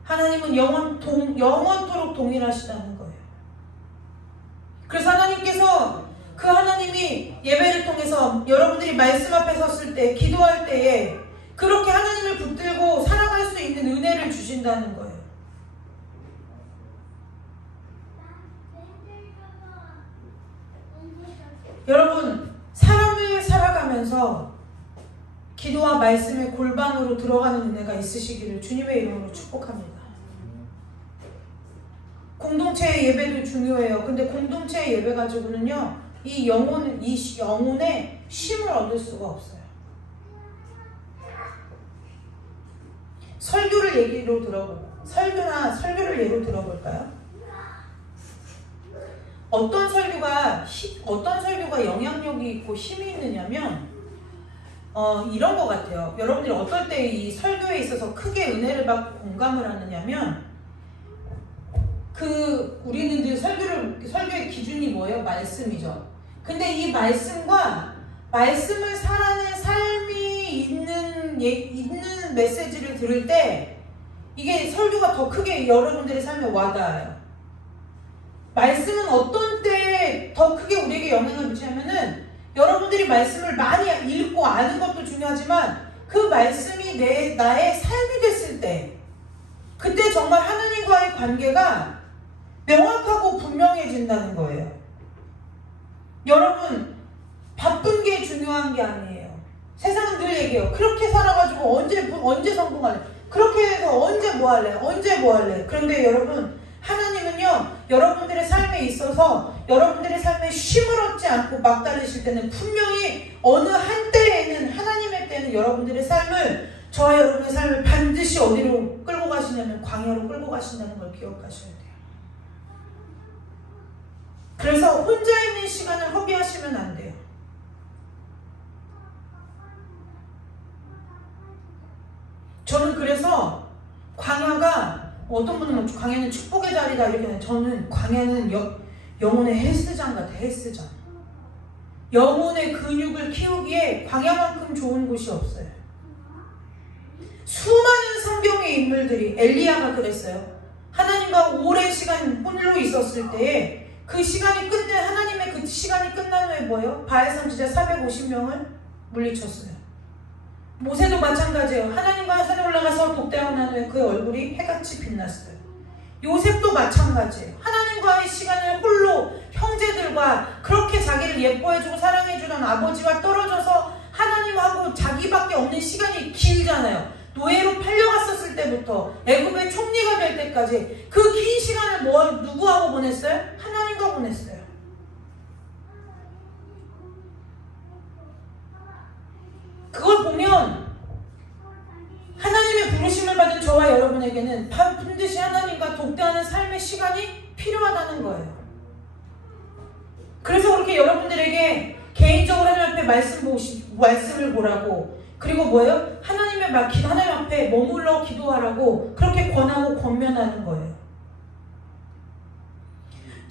하나님은 영원토록 동일하시다는 거예요. 그래서 하나님께서 그 하나님이 예배를 통해서 여러분들이 말씀 앞에 섰을 때, 기도할 때에 그렇게 하나님을 붙들고 살아갈 수 있는 은혜를 주신다는 거예요. 여러분, 삶을 살아가면서 기도와 말씀의 골반으로 들어가는 은혜가 있으시기를 주님의 이름으로 축복합니다. 공동체의 예배도 중요해요. 근데 공동체의 예배 가지고는요, 이 영혼의 쉼을 얻을 수가 없어요. 설교를 예로 들어볼까요? 어떤 설교가 영향력이 있고 힘이 있느냐면 이런 것 같아요. 여러분들이 어떨 때 이 설교에 있어서 크게 은혜를 받고 공감을 하느냐면 우리는 늘 설교의 기준이 뭐예요? 말씀이죠. 근데 이 말씀과 말씀을 살아낸 삶이 있는 메시지를 들을 때 이게 설교가 더 크게 여러분들의 삶에 와닿아요. 말씀은 어떤 때에 더 크게 우리에게 영향을 미치냐면은 여러분들이 말씀을 많이 읽고 아는 것도 중요하지만 그 말씀이 나의 삶이 됐을 때 그때 정말 하나님과의 관계가 명확하고 분명해진다는 거예요. 여러분 바쁜 게 중요한 게 아니에요. 세상은 늘 얘기해요. 그렇게 살아가지고 언제 성공할래? 그렇게 해서 언제 뭐 할래? 그런데 여러분 하나님은요 여러분들의 삶에 있어서 여러분들의 삶에 쉼을 얻지 않고 막달리실 때는 분명히 어느 한때에는 하나님의 때는 여러분들의 삶을 저와 여러분의 삶을 반드시 어디로 끌고 가시냐면 광야로 끌고 가신다는 걸 기억하셔야 돼요. 그래서 혼자 있는 시간을 허비하시면 안 돼요. 저는 그래서 광야가 어떤 분은 광야는 축복의 자리다 이렇게 하는데 저는 광야는 영혼의 헬스장 같아요. 헬스장. 영혼의 근육을 키우기에 광야만큼 좋은 곳이 없어요. 수많은 성경의 인물들이 엘리야가 그랬어요. 하나님과 오랜 시간 홀로 있었을 때에 하나님의 그 시간이 끝난 후에 뭐예요? 바알 선지자 450명을 물리쳤어요. 모세도 마찬가지예요. 하나님과 산에 올라가서 독대하고 난 후에 그의 얼굴이 해같이 빛났어요. 요셉도 마찬가지예요. 하나님과의 시간을 홀로 형제들과 그렇게 자기를 예뻐해주고 사랑해주던 아버지와 떨어져서 하나님하고 자기밖에 없는 시간이 길잖아요. 노예로 팔려갔었을 때부터 애굽의 총리가 될 때까지 그 긴 시간을 누구하고 보냈어요? 하나님과 보냈어요. 그걸 보면 하나님의 부르심을 받은 저와 여러분에게는 반드시 하나님과 독대하는 삶의 시간이 필요하다는 거예요. 그래서 그렇게 여러분들에게 개인적으로 하나님 앞에 말씀을 보라고 그리고 뭐예요? 하나님 앞에 머물러 기도하라고 그렇게 권하고 권면하는 거예요.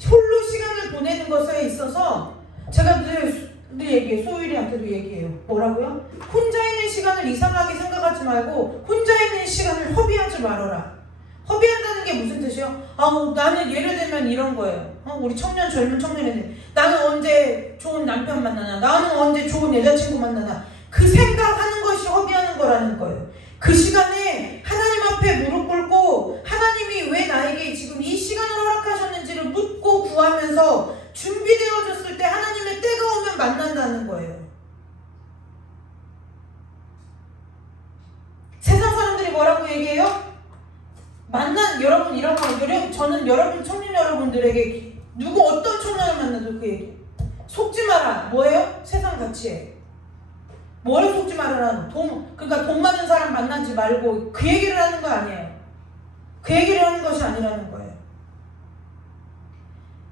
홀로 시간을 보내는 것에 있어서 제가 늘 얘기해요. 소율이한테도 얘기해요. 뭐라고요? 혼자 있는 시간을 이상하게 생각하지 말고 혼자 있는 시간을 허비하지 말아라. 허비한다는 게 무슨 뜻이요? 나는 예를 들면 이런 거예요. 우리 젊은 청년인데 나는 언제 좋은 남편 만나나? 나는 언제 좋은 여자친구 만나나? 그 생각하는 것이 허비하는 거라는 거예요. 그 시간에 하나님 앞에 무릎 꿇고 하나님이 왜 나에게 지금 이 시간을 허락하셨는지를 묻고 구하면서 준비되어졌을 때 하나님의 때가 오면 만난다는 거예요. 세상 사람들이 뭐라고 얘기해요? 여러분 이런 거 저는 여러분 청년 여러분들에게 어떤 청년을 만나도 그 얘기 속지 마라. 뭐예요? 세상 가치에 뭘 속지 말아라. 그러니까 돈 많은 사람 만나지 말고 그 얘기를 하는 거 아니에요. 그 얘기를 하는 것이 아니라는 거예요.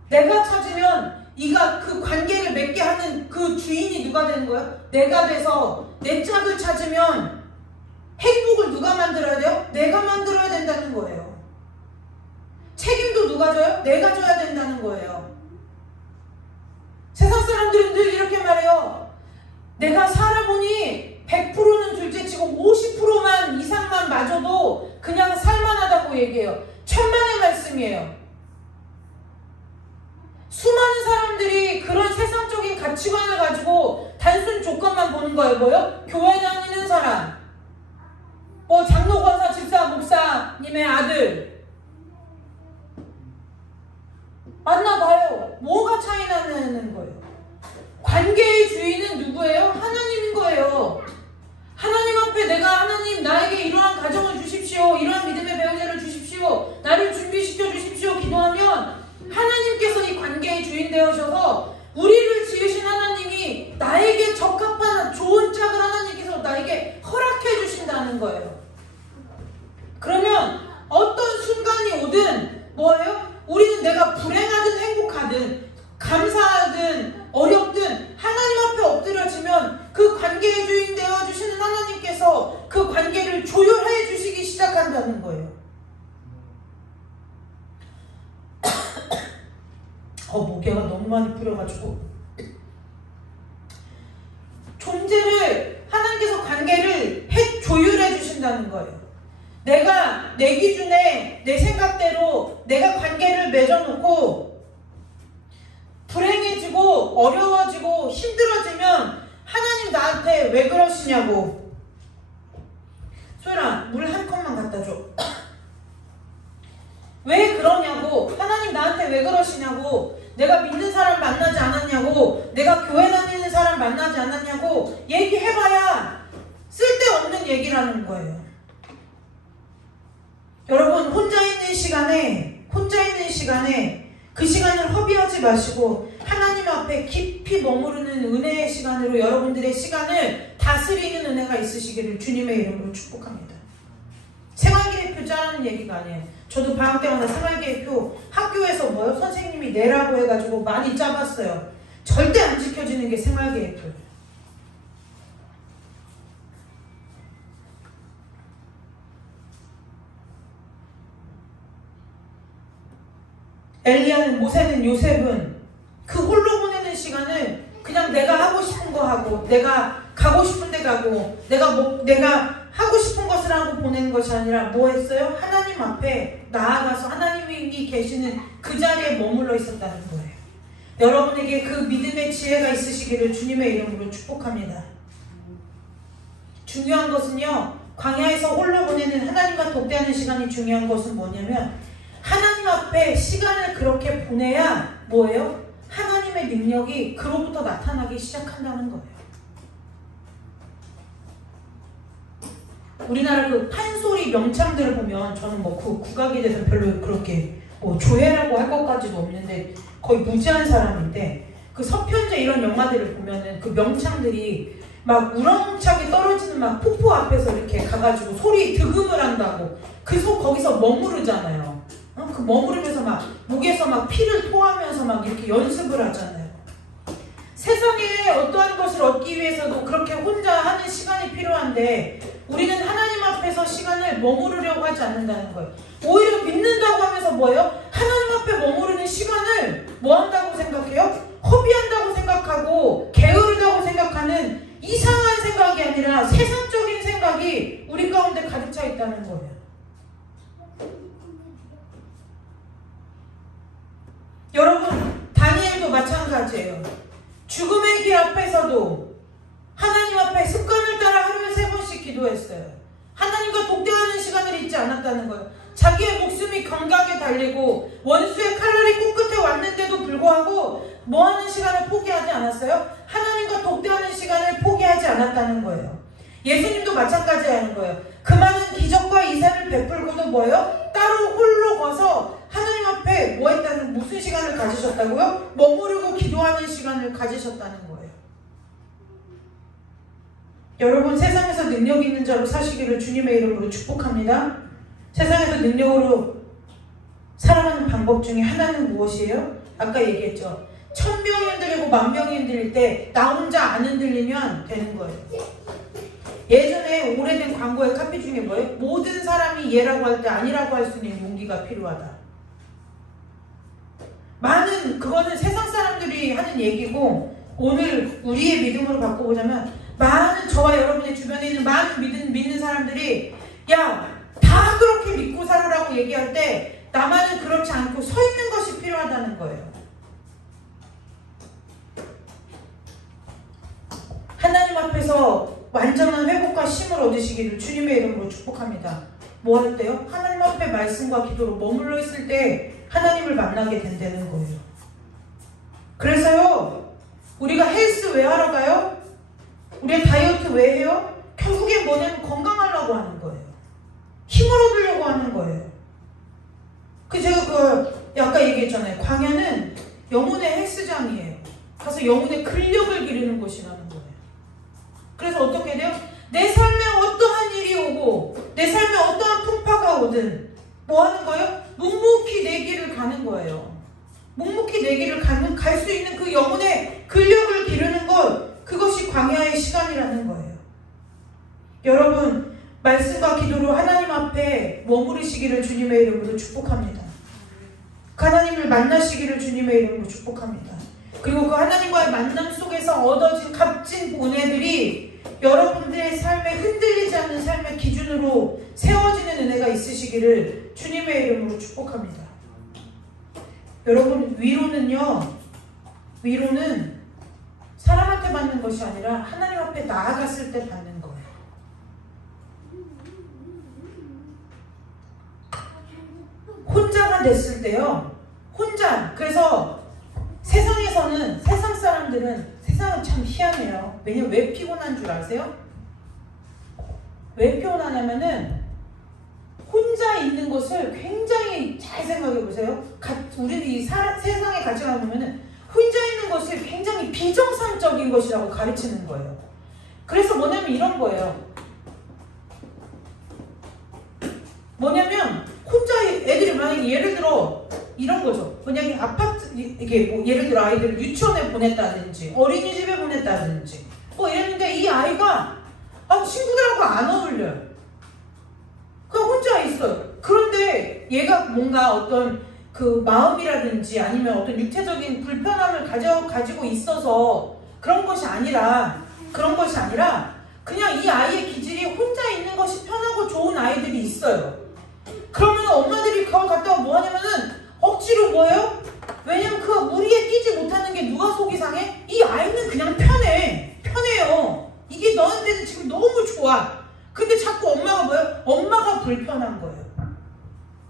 내가 찾으면 그 관계를 맺게 하는 그 주인이 누가 되는 거예요? 내가 돼서 내 짝을 찾으면 행복을 누가 만들어야 돼요? 내가 만들어야 된다는 거예요. 책임도 누가 져요? 내가 져야 된다는 거예요. 세상 사람들은 늘 이렇게 말해요. 내가 살아보니 100%는 둘째치고 50%만 이상만 맞아도 그냥 살만하다고 얘기해요. 천만의 말씀이에요. 수많은 사람들이 그런 세상적인 가치관을 가지고 단순 조건만 보는 거예요. 뭐요? 교회 다니는 사람, 장로, 권사, 집사, 목사님의 아들 만나봐요. 뭐가 차이 나는 거예요? 관계의 주인은 누구예요? 하나님인 거예요. 하나님 앞에 하나님 나에게 이러한 가정을 주십시오. 이러한 믿음의 배우자를 주십시오. 나를 준비시켜 주십시오. 기도하면 하나님께서 이 관계의 주인 되어셔서 우리를 지으신 하나님이 나에게 적합한 좋은 짝을 하나님께서 나에게 허락해 주신다는 거예요. 그러면 어떤 순간이 오든 뭐예요? 우리는 내가 불행하든 행복하든 하나님께서 그 관계를 조율해 주시기 시작한다는 거예요. 모기가 너무 많이 뿌려가지고 존재를 하나님께서 관계를 조율해 주신다는 거예요. 내가 내 기준에 내 생각대로 내가 관계를 맺어놓고 불행해지고 어려워지고 힘들어지면 하나님 나한테 왜 그러시냐고. 소연아, 물 한 컵만 갖다 줘. 왜 그러냐고. 하나님 나한테 왜 그러시냐고. 내가 믿는 사람 만나지 않았냐고. 내가 교회 다니는 사람 만나지 않았냐고. 얘기해봐야 쓸데없는 얘기라는 거예요. 여러분, 혼자 있는 시간에 그 시간을 허비하지 마시고 하나님 앞에 깊이 머무르는 은혜의 시간으로 여러분들의 시간을 다스리는 은혜가 있으시기를 주님의 이름으로 축복합니다. 생활계획표 짜라는 얘기가 아니에요. 저도 방학 때마다 생활계획표 학교에서 선생님이 내라고 해가지고 많이 짜봤어요. 절대 안 지켜지는 게 생활계획표예요. 엘리야는, 모세는, 요셉은 그 홀로 보내는 시간을 그냥 내가 하고 싶은 거 하고 내가 가고 싶은 데 가고 내가 하고 싶은 것을 하고 보내는 것이 아니라 뭐 했어요? 하나님 앞에 나아가서 하나님이 계시는 그 자리에 머물러 있었다는 거예요. 여러분에게 그 믿음의 지혜가 있으시기를 주님의 이름으로 축복합니다. 중요한 것은요, 광야에서 홀로 보내는 하나님과 독대하는 시간이 중요한 것은 뭐냐면 하나님 앞에 시간을 그렇게 보내야 뭐예요? 하나님의 능력이 그로부터 나타나기 시작한다는 거예요. 우리나라 그 판소리 명창들을 보면 저는 그 국악에 대해서 별로 그렇게 조회라고 할 것까지도 없는데 거의 무지한 사람인데 그 서편제 이런 영화들을 보면은 그 명창들이 막 우렁차게 떨어지는 막 폭포 앞에서 이렇게 가가지고 소리 득음을 한다고 거기서 머무르잖아요. 그 머무르면서 막 목에서 막 피를 토하면서 막 이렇게 연습을 하잖아요. 세상에 어떠한 것을 얻기 위해서도 그렇게 혼자 하는 시간이 필요한데 우리는 하나님 앞에서 시간을 머무르려고 하지 않는다는 거예요. 오히려 믿는다고 하면서 뭐예요? 하나님 앞에 머무르는 시간을 뭐 한다고 생각해요? 허비한다고 생각하고 게으르다고 생각하는 이상한 생각이 아니라 세상적인 생각이 우리 가운데 가득 차 있다는 거예요. 여러분, 다니엘도 마찬가지예요. 죽음의 길 앞에서도 하나님 앞에 습관을 따라 하루에 3번씩 기도했어요. 하나님과 독대하는 시간을 잊지 않았다는 거예요. 자기의 목숨이 경각에 달리고 원수의 칼날이 코끝에 왔는데도 불구하고 뭐하는 시간을 포기하지 않았어요? 하나님과 독대하는 시간을 포기하지 않았다는 거예요. 예수님도 마찬가지라는 거예요. 그 많은 기적과 이사를 베풀고도 뭐예요? 따로 홀로 가서 하나님 앞에 무슨 시간을 가지셨다고요? 머무르고 기도하는 시간을 가지셨다는 거예요. 여러분, 세상에서 능력 있는 자로 사시기를 주님의 이름으로 축복합니다. 세상에서 능력으로 살아가는 방법 중에 하나는 무엇이에요? 아까 얘기했죠. 1000명이 흔들리고 10,000명이 흔들릴 때 나 혼자 안 흔들리면 되는 거예요. 예전에 오래된 광고의 카피 중에 뭐예요? 모든 사람이 예라고 할 때 아니라고 할 수 있는 용기가 필요하다. 그거는 세상 사람들이 하는 얘기고 오늘 우리의 믿음으로 바꿔보자면 저와 여러분의 주변에 있는 많은 믿는 사람들이 다 그렇게 믿고 살으라고 얘기할 때 나만은 그렇지 않고 서 있는 것이 필요하다는 거예요. 하나님 앞에서 완전한 회복과 힘을 얻으시기를 주님의 이름으로 축복합니다. 뭐 할 때요? 하나님 앞에 말씀과 기도로 머물러 있을 때 하나님을 만나게 된다는 거예요. 그래서요, 우리가 헬스 왜 하러 가요? 우리의 다이어트 왜 해요? 결국엔 뭐냐면 건강하려고 하는 거예요. 힘을 얻으려고 하는 거예요. 제가 아까 얘기했잖아요. 광야는 영혼의 헬스장이에요. 가서 영혼의 근력을 기르는 곳이라는 거예요. 그래서 어떻게 돼요? 내 삶에 어떠한 일이 오고 내 삶에 어떠한 풍파가 오든 뭐 하는 거예요? 묵묵히 내 길을 가는 거예요. 묵묵히 내 길을 갈 수 있는 그 영혼의 근력을 기르는 것, 그것이 광야의 시간이라는 거예요. 여러분, 말씀과 기도로 하나님 앞에 머무르시기를 주님의 이름으로 축복합니다. 하나님을 만나시기를 주님의 이름으로 축복합니다. 그리고 그 하나님과의 만남 속에서 얻어진 값진 은혜들이 여러분들의 삶에 흔들리지 않는 삶의 기준으로 세워지는 은혜가 있으시기를 주님의 이름으로 축복합니다. 여러분, 위로는 사람한테 받는 것이 아니라 하나님 앞에 나아갔을 때 받는 거예요. 혼자가 됐을 때요. 그래서 세상에서는, 세상은 참 희한해요. 왜냐면 왜 피곤한 줄 아세요? 왜 피곤하냐면은 혼자 있는 것을 굉장히 잘 생각해 보세요. 우리는 이 세상의 가치관을 보면은 혼자 있는 것을 굉장히 비정상적인 것이라고 가르치는 거예요. 그래서 뭐냐면 이런 거예요. 뭐냐면 혼자 애들이 만약에 예를 들어 이런 거죠. 만약에 이게 뭐 예를 들어 아이들을 유치원에 보냈다든지 어린이집에 보냈다든지 뭐 이랬는데 이 아이가 친구들하고 안 어울려요. 그냥 혼자 있어요. 그런데 얘가 뭔가 어떤 그 마음이라든지 아니면 어떤 육체적인 불편함을 가지고 있어서 그런 것이 아니라 그냥 이 아이의 기질이 혼자 있는 것이 편하고 좋은 아이들이 있어요. 그러면 엄마들이 그걸 갖다가 뭐 하냐면은 억지로 뭐예요? 왜냐면 그 무리에 끼지 못하는 게 누가 속이 상해? 이 아이는 그냥 편해요. 이게 너한테는 지금 너무 좋아. 근데 자꾸 엄마가 뭐예요? 엄마가 불편한 거예요.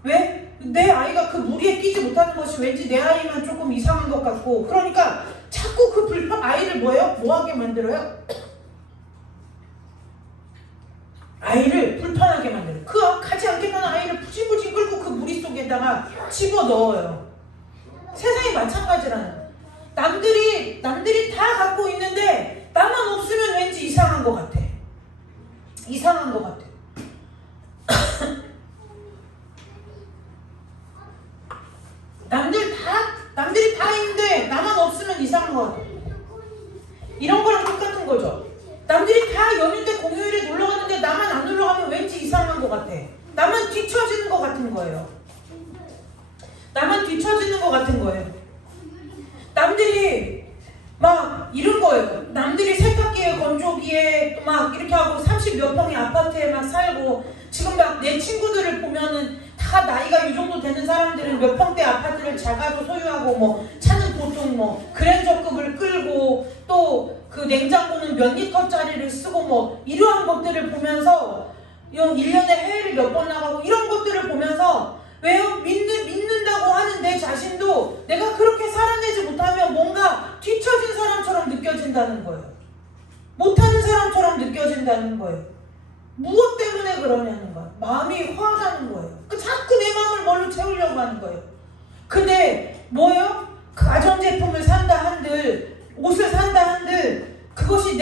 왜? 내 아이가 그 무리에 끼지 못하는 것이 왠지 내 아이만 조금 이상한 것 같고, 그러니까 자꾸 그 아이를 뭐예요? 뭐하게 만들어요? 아이를 불편하게 만들어요. 그 가지 않겠다는 아이를 부진부진 끌고 그 무리 속에다가 집어넣어요. 세상이 마찬가지라는 거예요. 남들이 다 갖고 있는데 나만 없으면 왠지 이상한 것 같아. 남들이 다 있는데 나만 없으면 이상한 것 같아. 이런 거랑 똑같은 거죠. 남들이 다 연휴 때 공휴일에 놀러 가는데 나만 안 놀러 가면 왠지 이상한 것 같아. 나만 뒤처지는 것 같은 거예요. 남들이 막 이런 거예요. 남들이 세탁기에 건조기에 막 이렇게 하고 30몇 평의 아파트에 막 살고, 지금 막 내 친구들을 보면은 다 나이가 이 정도 되는 사람들은 몇 평대 아파트를 자가로 소유하고 뭐 차는 보통 뭐 그랜저급을 끌고 또 그 냉장고는 몇 리터짜리를 쓰고 뭐 이러한 것들을 보면서 1년에 해외를 몇 번 나가고 이런 것들을 보면서 왜요? 믿는다고 하는 내 자신도 내가 그렇게 살아내지 못하면 뭔가 뒤처진 사람처럼 느껴진다는 거예요. 못하는 사람처럼 느껴진다는 거예요. 무엇 때문에 그러냐는 거예요. 마음이 화나는 거예요. 자꾸 내 마음을 뭘로 채우려고 하는 거예요. 근데 뭐예요? 가전제품을 산다 한들, 옷을 산다 한들, 그것이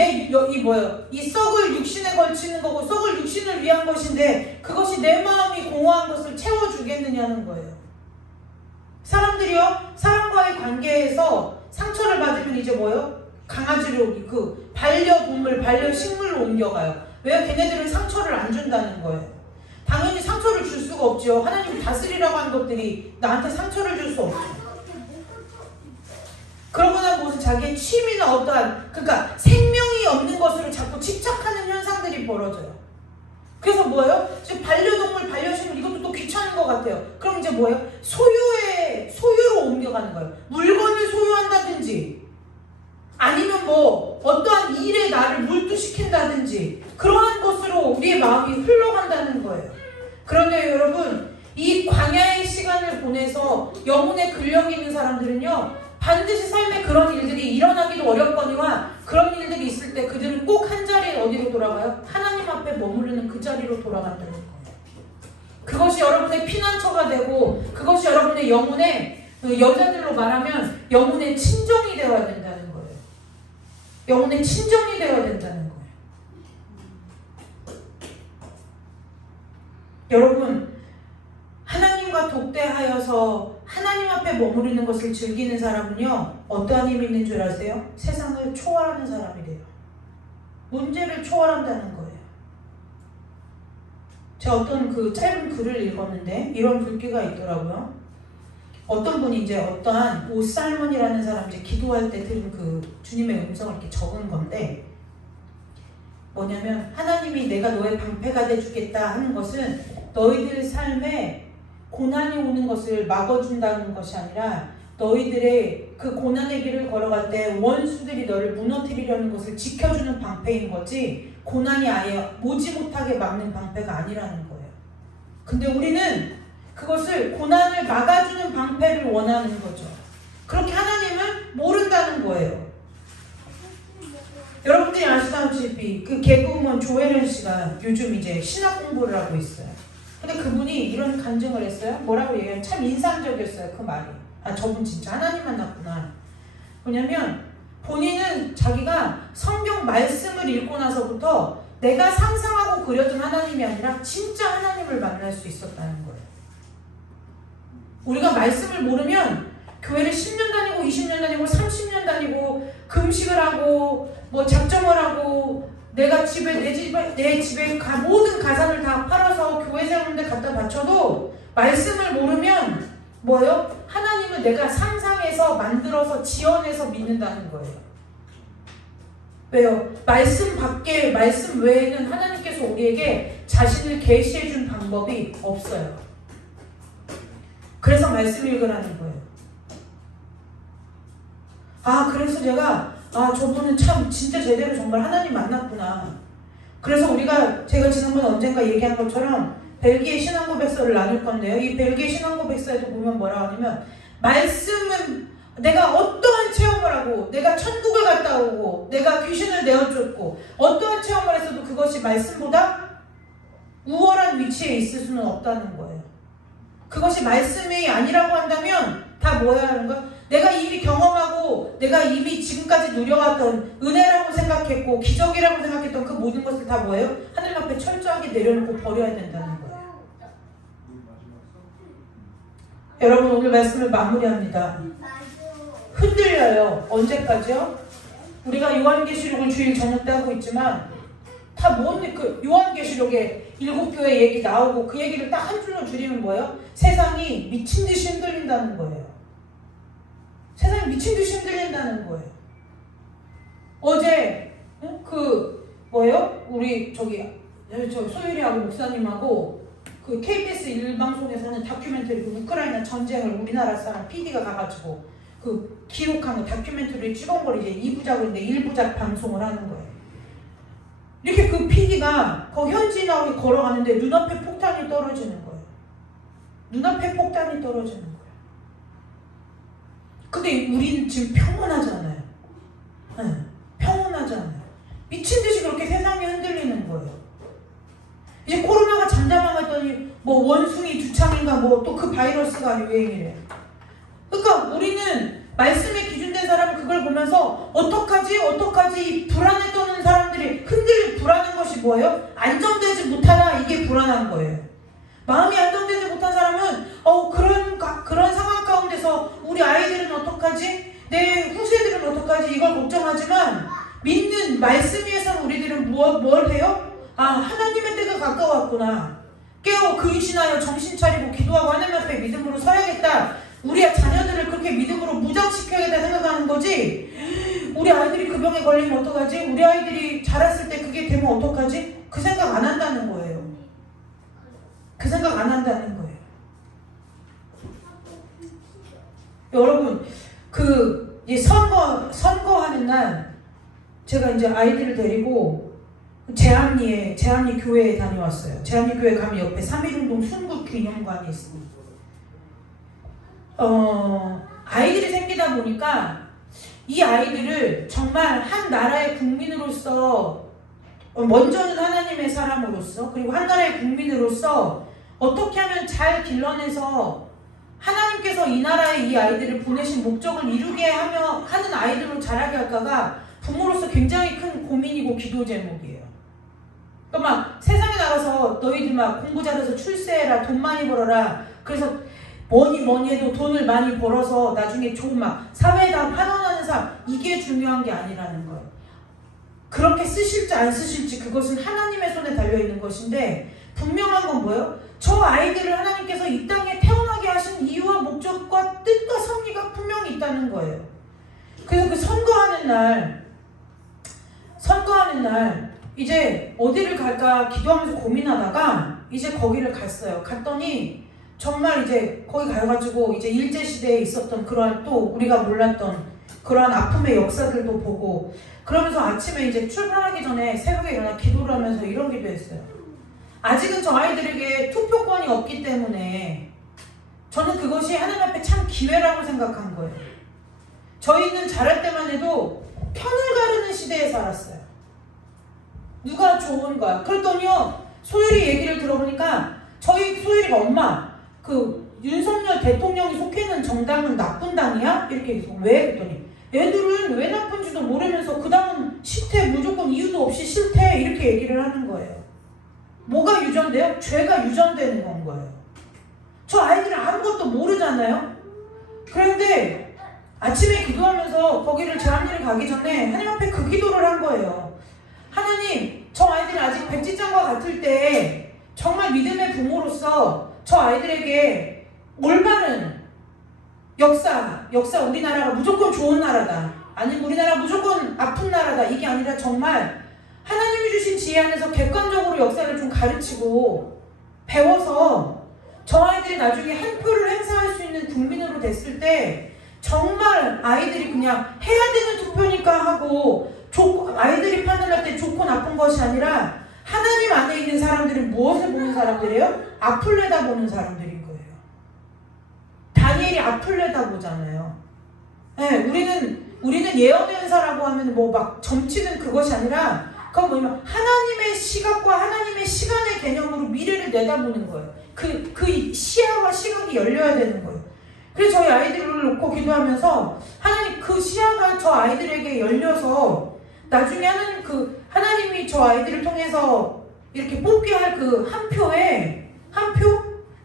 이 썩을 육신에 걸치는 거고 썩을 육신을 위한 것인데 그것이 내 마음이 공허한 것을 채워주겠느냐는 거예요. 사람들이요, 사람과의 관계에서 상처를 받으면 이제 뭐예요? 강아지로 그 반려동물, 반려식물로 옮겨가요. 왜요? 걔네들은 상처를 안 준다는 거예요. 당연히 상처를 줄 수가 없죠. 하나님이 다스리라고 한 것들이 나한테 상처를 줄 수 없죠. 그러거나 무슨 자기의 취미나 어떠한, 그러니까 생명이 없는 것으로 자꾸 집착하는 현상들이 벌어져요. 그래서 뭐예요? 지금 반려동물, 반려식물 이것도 또 귀찮은 것 같아요. 그럼 이제 뭐예요? 소유로 옮겨가는 거예요. 물건을 소유한다든지 아니면 뭐 어떠한 일에 나를 몰두시킨다든지 그러한 것으로 우리의 마음이 흘러간다는 거예요. 그런데 여러분, 이 광야의 시간을 보내서 영혼에 근력 있는 사람들은요, 반드시 삶에 그런 일들이 일어나기도 어렵거니와 그런 일들이 있을 때 그들은 꼭 한 자리에 어디로 돌아가요? 하나님 앞에 머무르는 그 자리로 돌아간다는 거예요. 그것이 여러분의 피난처가 되고 그것이 여러분의 영혼의, 여자들로 말하면 영혼의 친정이 되어야 된다는 거예요. 영혼의 친정이 되어야 된다는 거예요. 여러분, 하나님과 독대하여서 하나님 앞에 머무르는 것을 즐기는 사람은요, 어떠한 힘이 있는 줄 아세요? 세상을 초월하는 사람이 돼요. 문제를 초월한다는 거예요. 제가 어떤 그 짧은 글을 읽었는데 이런 글귀가 있더라고요. 어떤 분이 이제 어떠한 오살몬이라는 사람 이제 기도할 때 들은 그 주님의 음성을 이렇게 적은 건데 뭐냐면 하나님이 내가 너의 방패가 돼주겠다 하는 것은 너희들 삶에 고난이 오는 것을 막아준다는 것이 아니라 너희들의 그 고난의 길을 걸어갈 때 원수들이 너를 무너뜨리려는 것을 지켜주는 방패인 거지 고난이 아예 오지 못하게 막는 방패가 아니라는 거예요. 근데 우리는 그것을 고난을 막아주는 방패를 원하는 거죠. 그렇게 하나님은 모른다는 거예요. 여러분들이 아시다시피 그 개그우먼 조혜련 씨가 요즘 이제 신학 공부를 하고 있어요. 근데 그분이 이런 간증을 했어요. 뭐라고 얘기하면 참 인상적이었어요. 그 말이. 아, 저분 진짜 하나님 만났구나. 뭐냐면 본인은 자기가 성경 말씀을 읽고 나서부터 내가 상상하고 그렸던 하나님이 아니라 진짜 하나님을 만날 수 있었다는 거예요. 우리가 말씀을 모르면 교회를 10년 다니고 20년 다니고 30년 다니고 금식을 하고 뭐 작정을 하고 내가 내 집에 모든 가산을 다 팔아서 교회 세우는데 갖다 바쳐도 말씀을 모르면 뭐예요? 하나님은 내가 상상해서 만들어서 지어내서 믿는다는 거예요. 왜요? 말씀 외에는 하나님께서 우리에게 자신을 계시해 준 방법이 없어요. 그래서 말씀 읽으라는 거예요. 그래서 제가 저분은 참 진짜 제대로 정말 하나님 만났구나. 그래서 제가 지난번에 언젠가 얘기한 것처럼 벨기에 신앙고백서를 나눌 건데요. 이 벨기에 신앙고백서에도 보면 뭐라고 하냐면 말씀은 내가 어떠한 체험을 하고 내가 천국을 갔다 오고 내가 귀신을 내어쫓고 어떠한 체험을 했어도 그것이 말씀보다 우월한 위치에 있을 수는 없다는 거예요. 그것이 말씀이 아니라고 한다면 다 뭐야 하는 거야? 내가 이미 경험하고 내가 이미 지금까지 누려왔던 은혜라고 생각했고 기적이라고 생각했던 그 모든 것을 다 뭐예요? 하늘 앞에 철저하게 내려놓고 버려야 된다는 거예요. 여러분 오늘 말씀을 마무리합니다. 흔들려요. 언제까지요? 우리가 요한계시록을 주일 저녁 때 하고 있지만 다 그 요한계시록에 7교회 얘기 나오고 그 얘기를 딱 한 줄로 줄이면 뭐예요? 세상이 미친 듯이 흔들린다는 거예요. 세상이 미친 듯이 흔들린다는 거예요. 어제 우리 소율이하고 목사님하고 그 KBS 일방송에서는 다큐멘터리 그 우크라이나 전쟁을 우리나라 사람 PD가 가가지고 그 기록한 거 다큐멘터리를 찍은 걸 이제 2부작인데 1부작 방송을 하는 거예요. 이렇게 그 PD가 거기 현지인하고 걸어가는데 눈앞에 폭탄이 떨어지는 거예요. 눈앞에 폭탄이 떨어지는 거예요. 근데 우리는 지금 평온하잖아요. 네, 평온하잖아요. 미친 듯이 그렇게 세상이 흔들리는 거예요. 이제 코로나가 잠잠한 했더니 뭐 원숭이 두창인가 뭐 또 그 바이러스가 유행이래. 그러니까 우리는 말씀에 기준된 사람은 그걸 보면서 어떡하지 불안에 떠는 사람들이 불안한 것이 뭐예요? 안정되지 못하다. 이게 불안한 거예요. 마음이 안정되지 못한 사람은 그런 상황 가운데서 우리 아이들은 어떡하지? 내 후세들은 어떡하지? 이걸 걱정하지만 믿는 말씀 위에서는 우리들은 뭘 해요? 하나님의 때가 가까웠구나. 깨어 근신하여 정신 차리고 기도하고 하나님 앞에 믿음으로 서야겠다. 우리 자녀들을 그렇게 믿음으로 무장시켜야겠다 생각하는 거지. 우리 아이들이 그 병에 걸리면 어떡하지? 우리 아이들이 자랐을 때 그게 되면 어떡하지? 그 생각 안 한다는 거예요. 그 생각 안 한다는 거예요. 여러분, 선거하는 날 제가 이제 아이들을 데리고 제암리 교회에 다녀왔어요. 제암리 교회 가면 옆에 3.1운동 순국기념관이 있습니다. 아이들이 생기다 보니까 이 아이들을 정말 한 나라의 국민으로서 먼저는 하나님의 사람으로서 그리고 한 나라의 국민으로서 어떻게 하면 잘 길러내서 하나님께서 이 나라에 이 아이들을 보내신 목적을 이루게 하는 아이들로 자라게 할까가 부모로서 굉장히 큰 고민이고 기도 제목이에요. 그러니까 막 세상에 나가서 너희들 막 공부 잘해서 출세해라, 돈 많이 벌어라. 그래서 뭐니 해도 돈을 많이 벌어서 나중에 좋은 사회에다 환원하는 삶, 이게 중요한 게 아니라는 거예요. 그렇게 쓰실지 안 쓰실지 그것은 하나님의 손에 달려있는 것인데 분명한 건 뭐예요? 저 아이들을 하나님께서 이 땅에 태어나게 하신 이유와 목적과 뜻과 섭리가 분명히 있다는 거예요. 그래서 그 선거하는 날 이제 어디를 갈까 기도하면서 고민하다가 이제 거기를 갔어요. 갔더니 정말 이제 거기 가가지고 이제 일제시대에 있었던 그러한 또 우리가 몰랐던 그러한 아픔의 역사들도 보고 그러면서 아침에 이제 출발하기 전에 새벽에 일어나 기도를 하면서 이런 기도했어요. 아직은 저 아이들에게 투표권이 없기 때문에 저는 그것이 하나님 앞에 참 기회라고 생각한 거예요. 저희는 자랄 때만 해도 편을 가르는 시대에 살았어요. 누가 좋은가? 그랬더니요, 소율이 얘기를 들어보니까 저희 소율이가 엄마, 그 윤석열 대통령이 속해 있는 정당은 나쁜 당이야? 이렇게 얘기해서 왜? 그랬더니 애들은 왜 나쁜지도 모르면서 그 당은 싫대, 무조건 이유도 없이 싫대 이렇게 얘기를 하는 거예요. 뭐가 유전돼요? 죄가 유전되는 건 거예요. 저 아이들은 아무것도 모르잖아요. 그런데 아침에 기도하면서 거기를 제 앞일을 가기 전에 하나님 앞에 그 기도를 한 거예요. 하나님, 저 아이들이 아직 백지장과 같을 때 정말 믿음의 부모로서 저 아이들에게 올바른 역사 우리나라가 무조건 좋은 나라다. 아니면 우리나라 무조건 아픈 나라다. 이게 아니라 정말 하나님이 주신 지혜 안에서 객관적으로 역사를 좀 가르치고 배워서 저 아이들이 나중에 한 표를 행사할 수 있는 국민으로 됐을 때 정말 아이들이 그냥 해야 되는 투표니까 하고 아이들이 판단할 때 좋고 나쁜 것이 아니라 하나님 안에 있는 사람들은 무엇을 보는 사람들이에요? 앞을 내다보는 사람들인 거예요. 다니엘이 앞을 내다보잖아요. 네, 우리는 예언연사라고 하면 뭐 막 점치는 그것이 아니라 그건 뭐냐면 하나님의 시각과 하나님의 시간의 개념으로 미래를 내다보는 거예요. 그 시야와 시각이 열려야 되는 거예요. 그래서 저희 아이들을 놓고 기도하면서 하나님 그 시야가 저 아이들에게 열려서 나중에 하나님이 저 아이들을 통해서 이렇게 뽑게 할 그 한 표?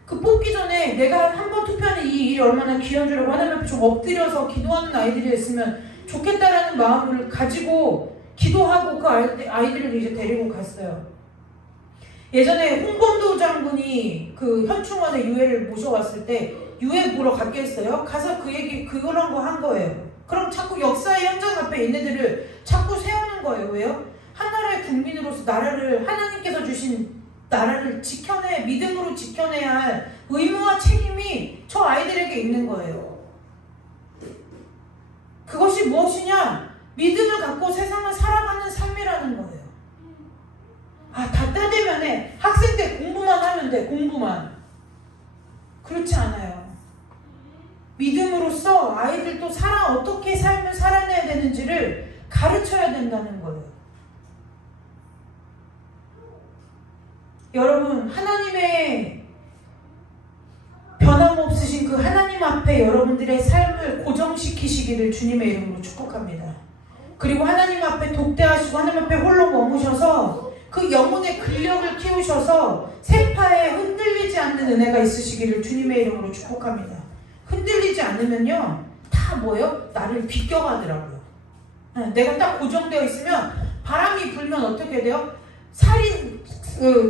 그 뽑기 전에 내가 한 번 투표하는 이 일이 얼마나 귀한 줄 알고 하나님 앞에 좀 엎드려서 기도하는 아이들이 있으면 좋겠다라는 마음을 가지고 기도하고 그 아이들을 이제 데리고 갔어요. 예전에 홍범도 장군이 그 현충원에 유해를 모셔왔을 때 유해 보러 갔겠어요? 가서 그런 거 한 거예요. 그럼 자꾸 역사의 현장 앞에 있는 애들을 자꾸 세우는 거예요. 왜요? 한 나라의 국민으로서 하나님께서 주신 나라를 믿음으로 지켜내야 할 의무와 책임이 저 아이들에게 있는 거예요. 그것이 무엇이냐? 믿음을 갖고 세상을 살아가는 삶이라는 거예요. 다 따되면 해. 학생 때 공부만 하면 돼. 공부만. 그렇지 않아요. 믿음으로써 아이들도 어떻게 삶을 살아내야 되는지를 가르쳐야 된다는 거예요. 여러분, 하나님의 변함없으신 그 하나님 앞에 여러분들의 삶을 고정시키시기를 주님의 이름으로 축복합니다. 그리고 하나님 앞에 독대하시고 하나님 앞에 홀로 머무셔서 그 영혼의 근력을 키우셔서 세파에 흔들리지 않는 은혜가 있으시기를 주님의 이름으로 축복합니다. 흔들리지 않으면요, 다 뭐예요? 나를 비껴가더라고요. 내가 딱 고정되어 있으면 바람이 불면 어떻게 돼요?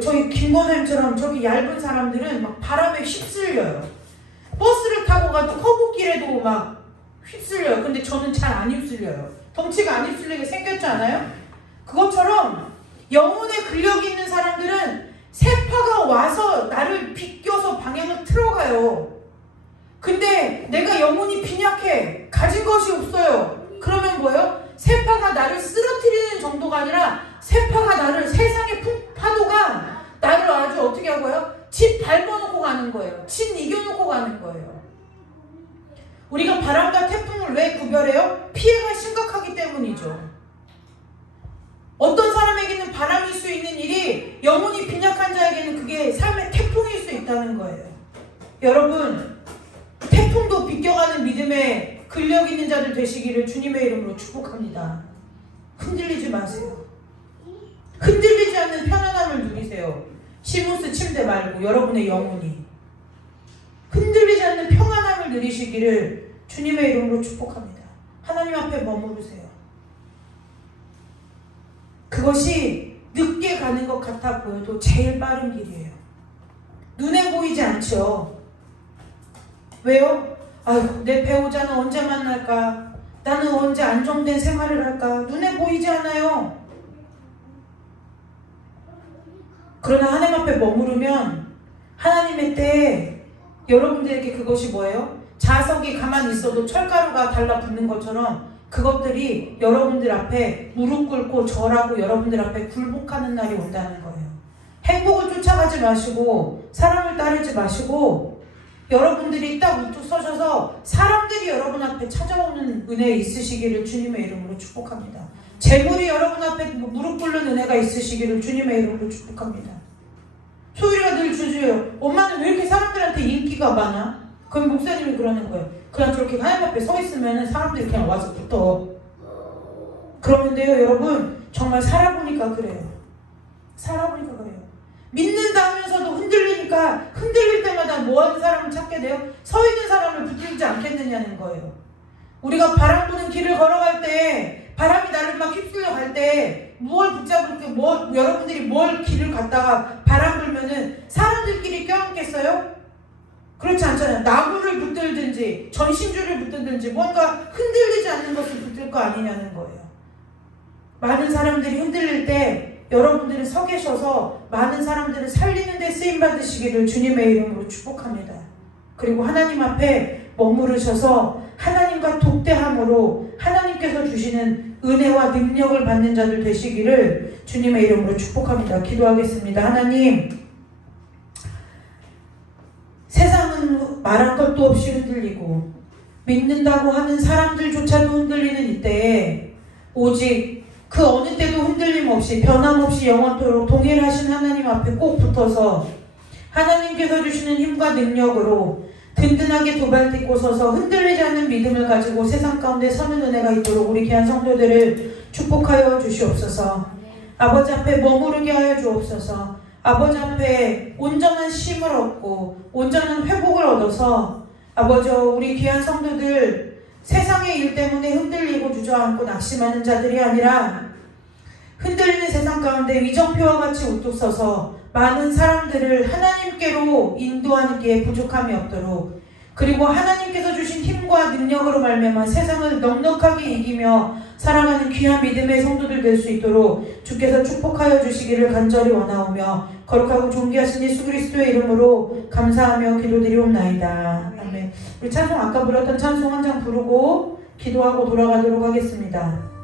저희 김건혜처럼 저기 얇은 사람들은 막 바람에 휩쓸려요. 버스를 타고 가도 커브길에도 막 휩쓸려요. 근데 저는 잘 안 휩쓸려요. 덩치가 안 휩쓸리게 생겼지 않아요? 그것처럼 영혼의 근력이 있는 사람들은 세파가 와서 나를 비껴서 방향을 틀어가요. 근데 내가 영혼이 빈약해. 가진 것이 없어요. 그러면 뭐예요? 세파가 나를 쓰러뜨리는 정도가 아니라 세파가 세상의 파도가 나를 아주 어떻게 하고요? 집 밟아놓고 가는 거예요. 집 이겨놓고 가는 거예요. 우리가 바람과 태풍을 왜 구별해요? 피해가 심각하기 때문이죠. 어떤 사람에게는 바람일 수 있는 일이 영혼이 빈약한 자에게는 그게 삶의 태풍일 수 있다는 거예요. 여러분, 태풍도 비껴가는 믿음의 근력 있는 자들 되시기를 주님의 이름으로 축복합니다. 흔들리지 마세요. 흔들리지 않는 편안함을 누리세요. 시무스 침대 말고 여러분의 영혼이 흔들리지 않는 평안함을 누리시기를 주님의 이름으로 축복합니다. 하나님 앞에 머무르세요. 그것이 늦게 가는 것 같아 보여도 제일 빠른 길이에요. 보이지 않죠. 왜요? 아유, 내 배우자는 언제 만날까? 나는 언제 안정된 생활을 할까? 눈에 보이지 않아요. 그러나 하나님 앞에 머무르면 하나님의 때에 여러분들에게 그것이 뭐예요? 자석이 가만히 있어도 철가루가 달라붙는 것처럼 그것들이 여러분들 앞에 무릎 꿇고 절하고 여러분들 앞에 굴복하는 날이 온다는 거예요. 행복을 쫓아가지 마시고 사람을 따르지 마시고 여러분들이 딱 우뚝 서셔서 사람들이 여러분 앞에 찾아오는 은혜 있으시기를 주님의 이름으로 축복합니다. 재물이 여러분 앞에 무릎 꿇는 은혜가 있으시기를 주님의 이름으로 축복합니다. 소율이가 늘 주주예요. 엄마는 왜 이렇게 사람들한테 인기가 많아? 그럼 목사님이 그러는 거예요. 그냥 저렇게 하나님 앞에 서 있으면 사람들이 그냥 와서 붙어. 그러는데요, 여러분, 정말 살아보니까 그래요. 살아보니까 그래요. 믿는다 하면서도 흔들리니까 흔들릴 때마다 뭐 하는 사람을 찾게 돼요? 서 있는 사람을 붙들지 않겠느냐는 거예요. 우리가 바람 부는 길을 걸어갈 때, 바람이 나를 막 휩쓸려 갈 때, 무엇 붙잡을 게, 여러분들이 뭘 길을 갔다가 바람 불면은 사람들끼리 껴안겠어요? 그렇지 않잖아요. 나무를 붙들든지, 전신줄을 붙들든지, 뭔가 흔들리지 않는 것을 붙들 거 아니냐는 거예요. 많은 사람들이 흔들릴 때, 여러분들은 서 계셔서 많은 사람들을 살리는 데 쓰임받으시기를 주님의 이름으로 축복합니다. 그리고 하나님 앞에 머무르셔서 하나님과 독대함으로 하나님께서 주시는 은혜와 능력을 받는 자들 되시기를 주님의 이름으로 축복합니다. 기도하겠습니다. 하나님, 세상은 말할 것도 없이 흔들리고 믿는다고 하는 사람들조차도 흔들리는 이때에 오직 그 어느 때도 흔들림 없이 변함없이 영원토록 동일하신 하나님 앞에 꼭 붙어서 하나님께서 주시는 힘과 능력으로 든든하게 두 발 딛고 서서 흔들리지 않는 믿음을 가지고 세상 가운데 서는 은혜가 있도록 우리 귀한 성도들을 축복하여 주시옵소서. 아버지 앞에 머무르게 하여 주옵소서. 아버지 앞에 온전한 쉼을 얻고 온전한 회복을 얻어서 아버지 우리 귀한 성도들 세상의 일 때문에 흔들리고 주저앉고 낙심하는 자들이 아니라 흔들리는 세상 가운데 위정표와 같이 우뚝 서서 많은 사람들을 하나님께로 인도하는 게 부족함이 없도록 그리고 하나님께서 주신 힘과 능력으로 말미암아 세상을 넉넉하게 이기며 살아가는 귀한 믿음의 성도들 될 수 있도록 주께서 축복하여 주시기를 간절히 원하오며 거룩하고 존귀하신 예수 그리스도의 이름으로 감사하며 기도드리옵나이다. 아멘. 우리 찬송 아까 불렀던 찬송 한 장 부르고 기도하고 돌아가도록 하겠습니다.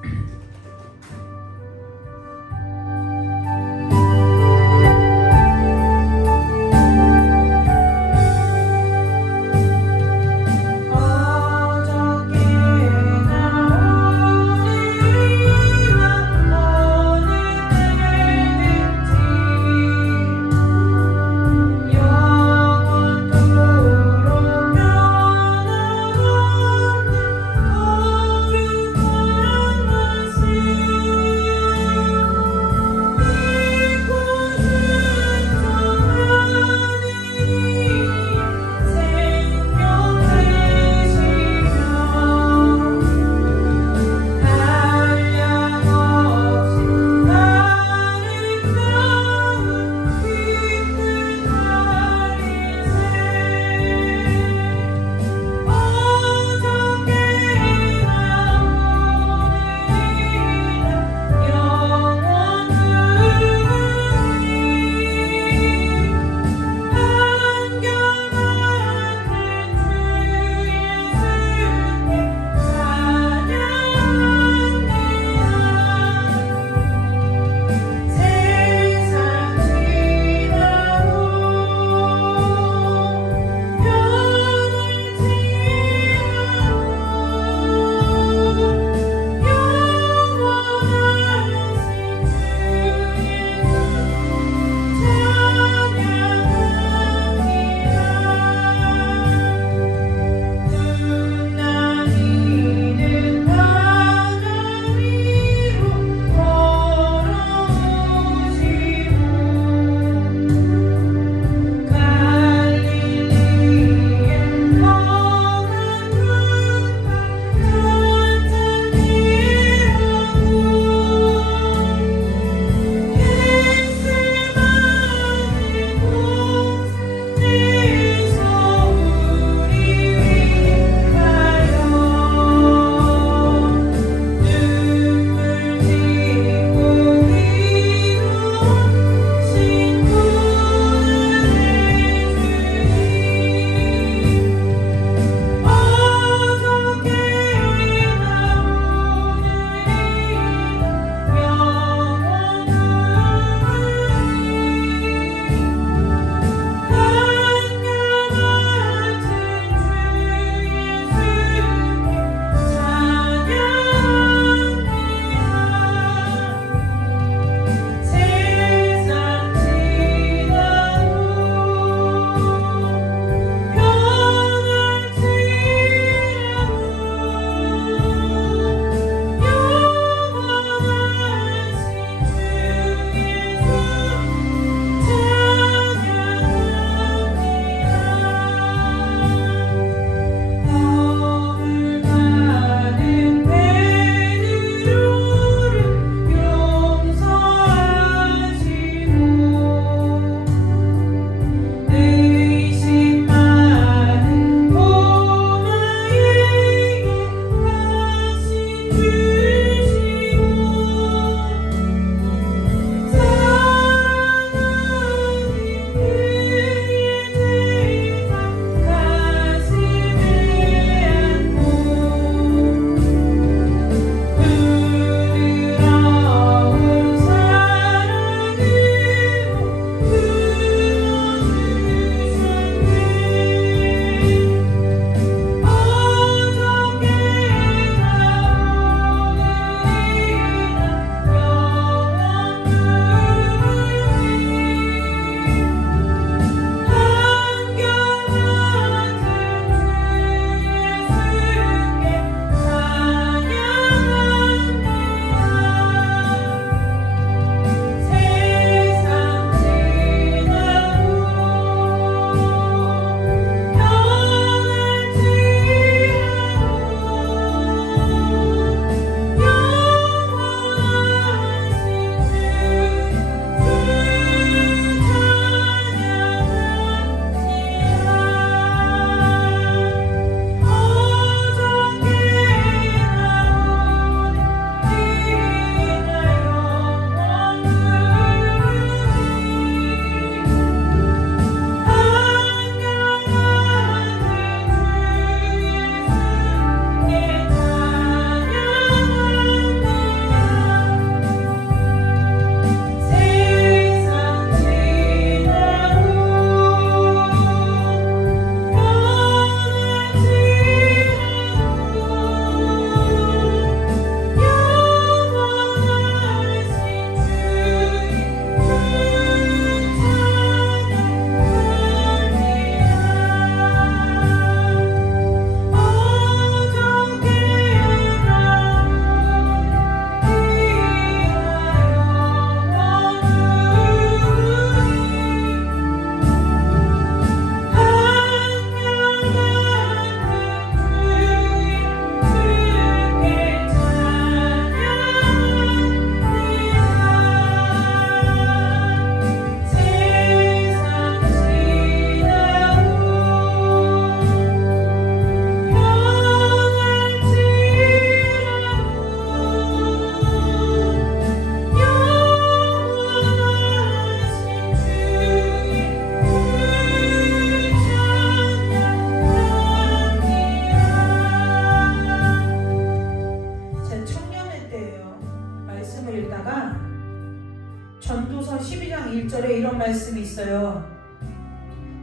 있어요.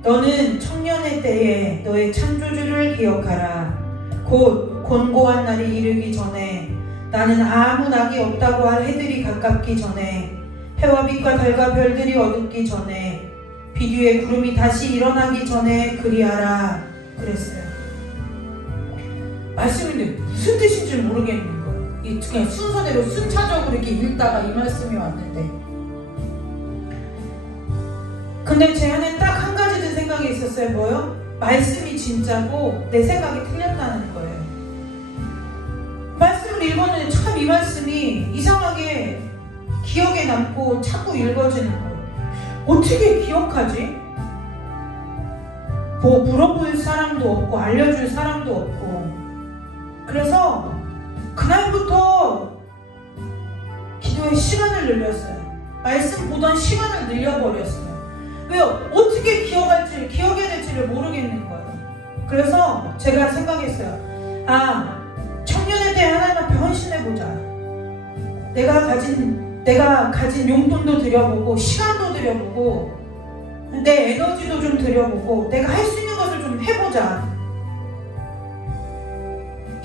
너는 청년의 때에 너의 창조주를 기억하라. 곧 곤고한 날이 이르기 전에, 나는 아무 낙이 없다고 할 해들이 가깝기 전에, 해와 빛과 달과 별들이 어둡기 전에, 비 뒤에 구름이 다시 일어나기 전에 그리하라 그랬어요. 말씀인데 무슨 뜻인지 모르겠는 거예요. 그냥 순서대로 순차적으로 이렇게 읽다가 이 말씀이 왔는데, 근데 제 안에 딱 한 가지 든 생각이 있었어요. 뭐요? 말씀이 진짜고 내 생각이 틀렸다는 거예요. 말씀을 읽었는데 참 이 말씀이 이상하게 기억에 남고 자꾸 읽어지는 거예요. 어떻게 기억하지? 뭐 물어볼 사람도 없고 알려줄 사람도 없고. 그래서 그날부터 기도의 시간을 늘렸어요. 말씀 보던 시간을 늘려버렸어요. 왜요? 어떻게 기억해야 될지를 모르겠는 거예요. 그래서 제가 생각했어요. 청년의 때 하나님 앞에 헌신해보자. 내가 가진 용돈도 들여보고, 시간도 들여보고, 내 에너지도 좀 들여보고, 내가 할 수 있는 것을 좀 해보자.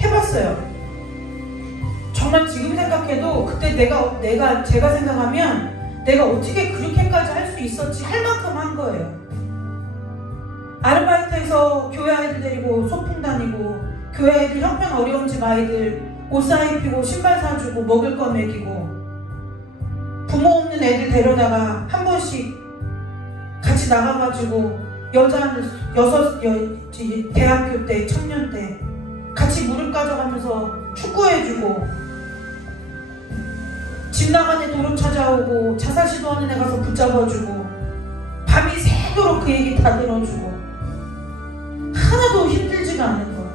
해봤어요. 정말 지금 생각해도 그때 제가 생각하면 내가 어떻게 그렇게까지 할 수 있었지 할 만큼 한 거예요. 아르바이트에서 교회 아이들 데리고 소풍 다니고, 교회 아이들 형편 어려운 집 아이들 옷 사입히고 신발 사주고 먹을 거 먹이고, 부모 없는 애들 데려다가 한 번씩 같이 나가가지고 대학교 때 청년 때 같이 무릎 가져가면서 축구해주고, 집 나간 애 도로 찾아오고 자살 시도하는 애 가서 붙잡아주고, 밤이 새도록 그 얘기 다 들어주고, 하나도 힘들지가 않은 거예요.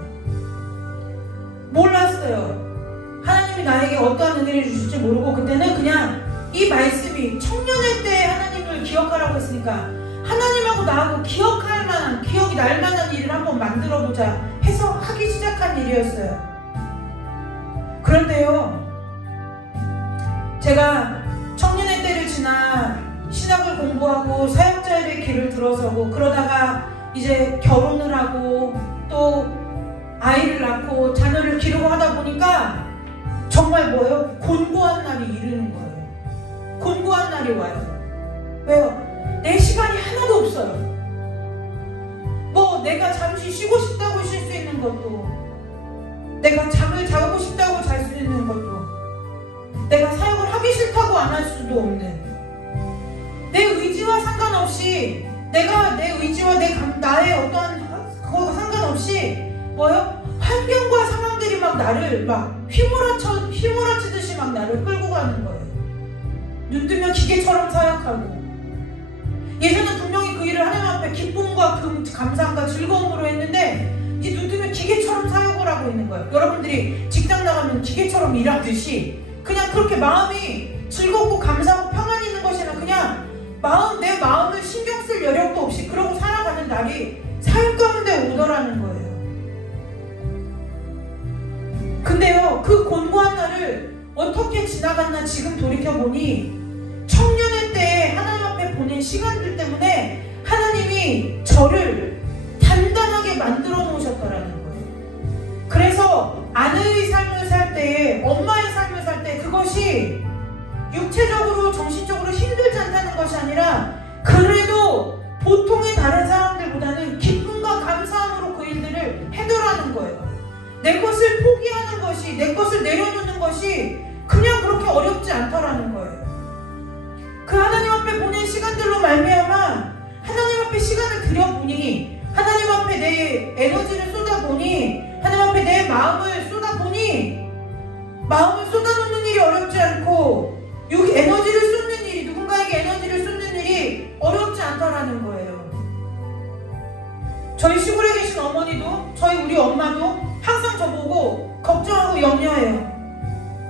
몰랐어요. 하나님이 나에게 어떠한 은혜를 주실지 모르고, 그때는 그냥 이 말씀이 청년의 때 하나님을 기억하라고 했으니까 하나님하고 나하고 기억할 만한, 기억이 날 만한 일을 한번 만들어보자 해서 하기 시작한 일이었어요. 그런데요, 제가 청년의 때를 지나 신학을 공부하고 사역자의 길을 들어서고, 그러다가 이제 결혼을 하고 또 아이를 낳고 자녀를 기르고 하다 보니까 정말 곤고한 날이 이르는 거예요. 곤고한 날이 와요. 왜요? 내 시간이 하나도 없어요. 뭐 내가 잠시 쉬고 싶다고 쉴 수 있는 것도, 내가 잠을 자고 싶다고 잘 수 있는 것도, 내가 사역을 하기 싫다고 안 할 수도 없는, 내 의지와 상관없이, 내가 내 의지와 나의 어떠한 그거와 상관없이 환경과 상황들이 막 나를 휘몰아치듯이 막 나를 끌고 가는 거예요. 눈 뜨면 기계처럼 사역하고, 예전에 분명히 그 일을 하나님 앞에 기쁨과 감사함과 즐거움으로 했는데, 이제 눈 뜨면 기계처럼 사역을 하고 있는 거예요. 여러분들이 직장 나가면 기계처럼 일하듯이 그냥 그렇게 마음이 즐겁고 감사하고 평안히 있는 것이 아니라 그냥 내 마음을 신경 쓸 여력도 없이 그러고 살아가는 날이 사역 가운데 오더라는 거예요. 근데요, 그 곤고한 날을 어떻게 지나갔나 지금 돌이켜보니, 청년의 때에 하나님 앞에 보낸 시간들 때문에 하나님이 저를 단단하게 만들어 놓으셨더라는 거예요. 그래서 아내의 삶을 살 때에, 엄마의 삶을 살 때 그것이 육체적으로 정신적으로 힘들지 않다는 것이 아니라, 그래도 보통의 다른 사람들보다는 기쁨과 감사함으로 그 일들을 해결하는 거예요. 내 것을 포기하는 것이, 내 것을 내려놓는 것이 그냥 그렇게 어렵지 않더라는 거예요. 그 하나님 앞에 보낸 시간들로 말미암아 하나님 앞에 시간을 들여보니, 하나님 앞에 내 에너지를 쏟아보니, 하나님 앞에 내 마음을 쏟아보니, 마음을 쏟아놓는 일이 어렵지 않고, 에너지를 쏟는 일이, 누군가에게 에너지를 쏟는 일이 어렵지 않다라는 거예요. 저희 시골에 계신 어머니도, 우리 엄마도 항상 저보고 걱정하고 염려해요.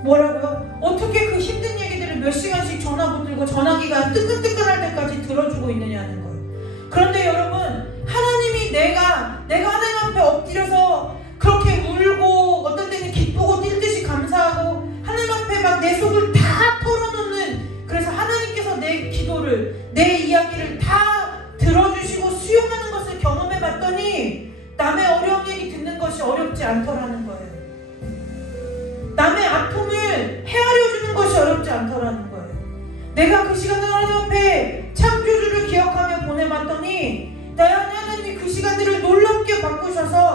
뭐라고요? 어떻게 그 힘든 얘기들을 몇 시간씩 전화 붙들고 전화기가 뜨끈뜨끈할 때까지 들어주고 있느냐는 거예요. 그런데 여러분, 하나님이 내가 하나님 앞에 엎드려서 그렇게 울고, 어떤 때는 기쁘고 뛸 듯이 감사하고, 하나님 앞에 막 내 속을 다 털어놓는, 그래서 하나님께서 내 기도를, 내 이야기를 다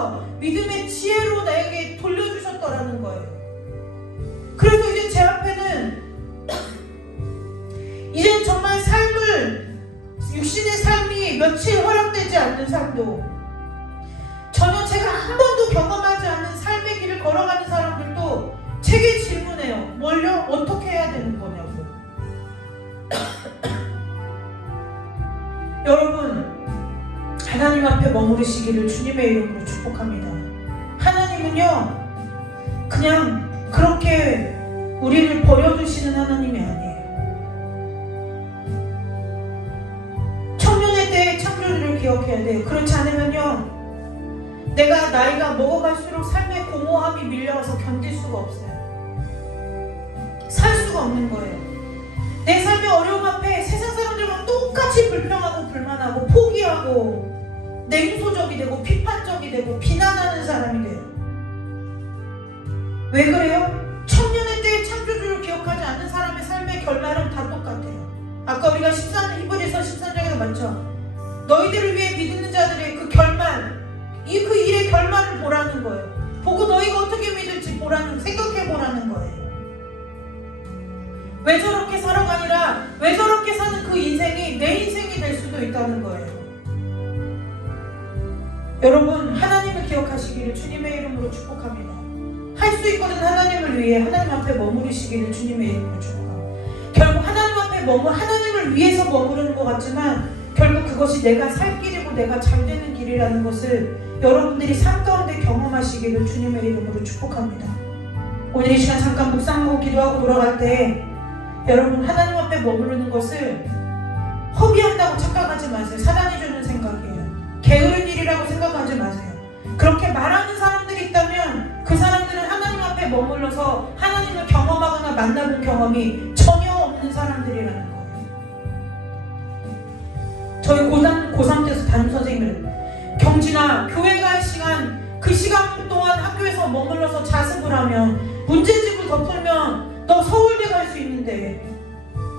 통해서 믿음의 지혜로 나에게 돌려주셨더라는 거예요. 그래서 이제 제 앞에는 이젠 정말 삶을, 육신의 삶이 며칠 허락되지 않는 삶도, 전혀 제가 한 번도 경험하지 않는 삶의 길을 걸어가는 사람들도 제게 질문해요. 뭘요? 어떻게 해야 되는 거냐고. 여러분, 하나님 앞에 머무르시기를 주님의 이름으로 축복합니다. 하나님은요, 그냥 그렇게 우리를 버려두시는 하나님이 아니에요. 청년의 때의 창조주를 기억해야 돼요. 그렇지 않으면요, 내가 나이가 먹어갈수록 삶의 공허함이 밀려와서 견딜 수가 없어요. 살 수가 없는 거예요. 내 삶의 어려움 앞에 세상 사람들과 똑같이 불평하고 불만하고 포기하고 냉소적이 되고 비판적이 되고 비난하는 사람이 돼요. 왜 그래요? 청년의 때의 창조주를 기억하지 않는 사람의 삶의 결말은 다 똑같아요. 아까 우리가 히브리서 13장에서 봤죠. 너희들을 위해 믿는 자들의 그 결말, 그 일의 결말을 보라는 거예요. 보고 너희가 어떻게 믿을지 보라는, 생각해 보라는 거예요. 왜 저렇게 살아가 아니라 왜 저렇게 사는 그 인생이 내 인생이 될 수도 있다는 거예요. 여러분, 하나님을 기억하시기를 주님의 이름으로 축복합니다. 할 수 있거든 하나님을 위해 하나님 앞에 머무르시기를 주님의 이름으로 축복합니다. 결국 하나님 앞에 하나님을 위해서 머무르는 것 같지만 결국 그것이 내가 살 길이고 내가 잘 되는 길이라는 것을 여러분들이 삶 가운데 경험하시기를 주님의 이름으로 축복합니다. 오늘 이 시간 잠깐 묵상하고 기도하고 돌아갈 때 여러분, 하나님 앞에 머무르는 것을 허비한다고 착각하지 마세요. 사단이 주는 생각이에요. 게으른 일이라고 생각하지 마세요. 그렇게 말하는 사람들이 있다면 그 사람들은 하나님 앞에 머물러서 하나님을 경험하거나 만나본 경험이 전혀 없는 사람들이라는 거예요. 저희 고3 때서 담임 선생님은 경진아, 교회 갈 시간, 그 시간 동안 학교에서 머물러서 자습을 하면 문제집을 더 풀면 너 서울대 갈 수 있는데.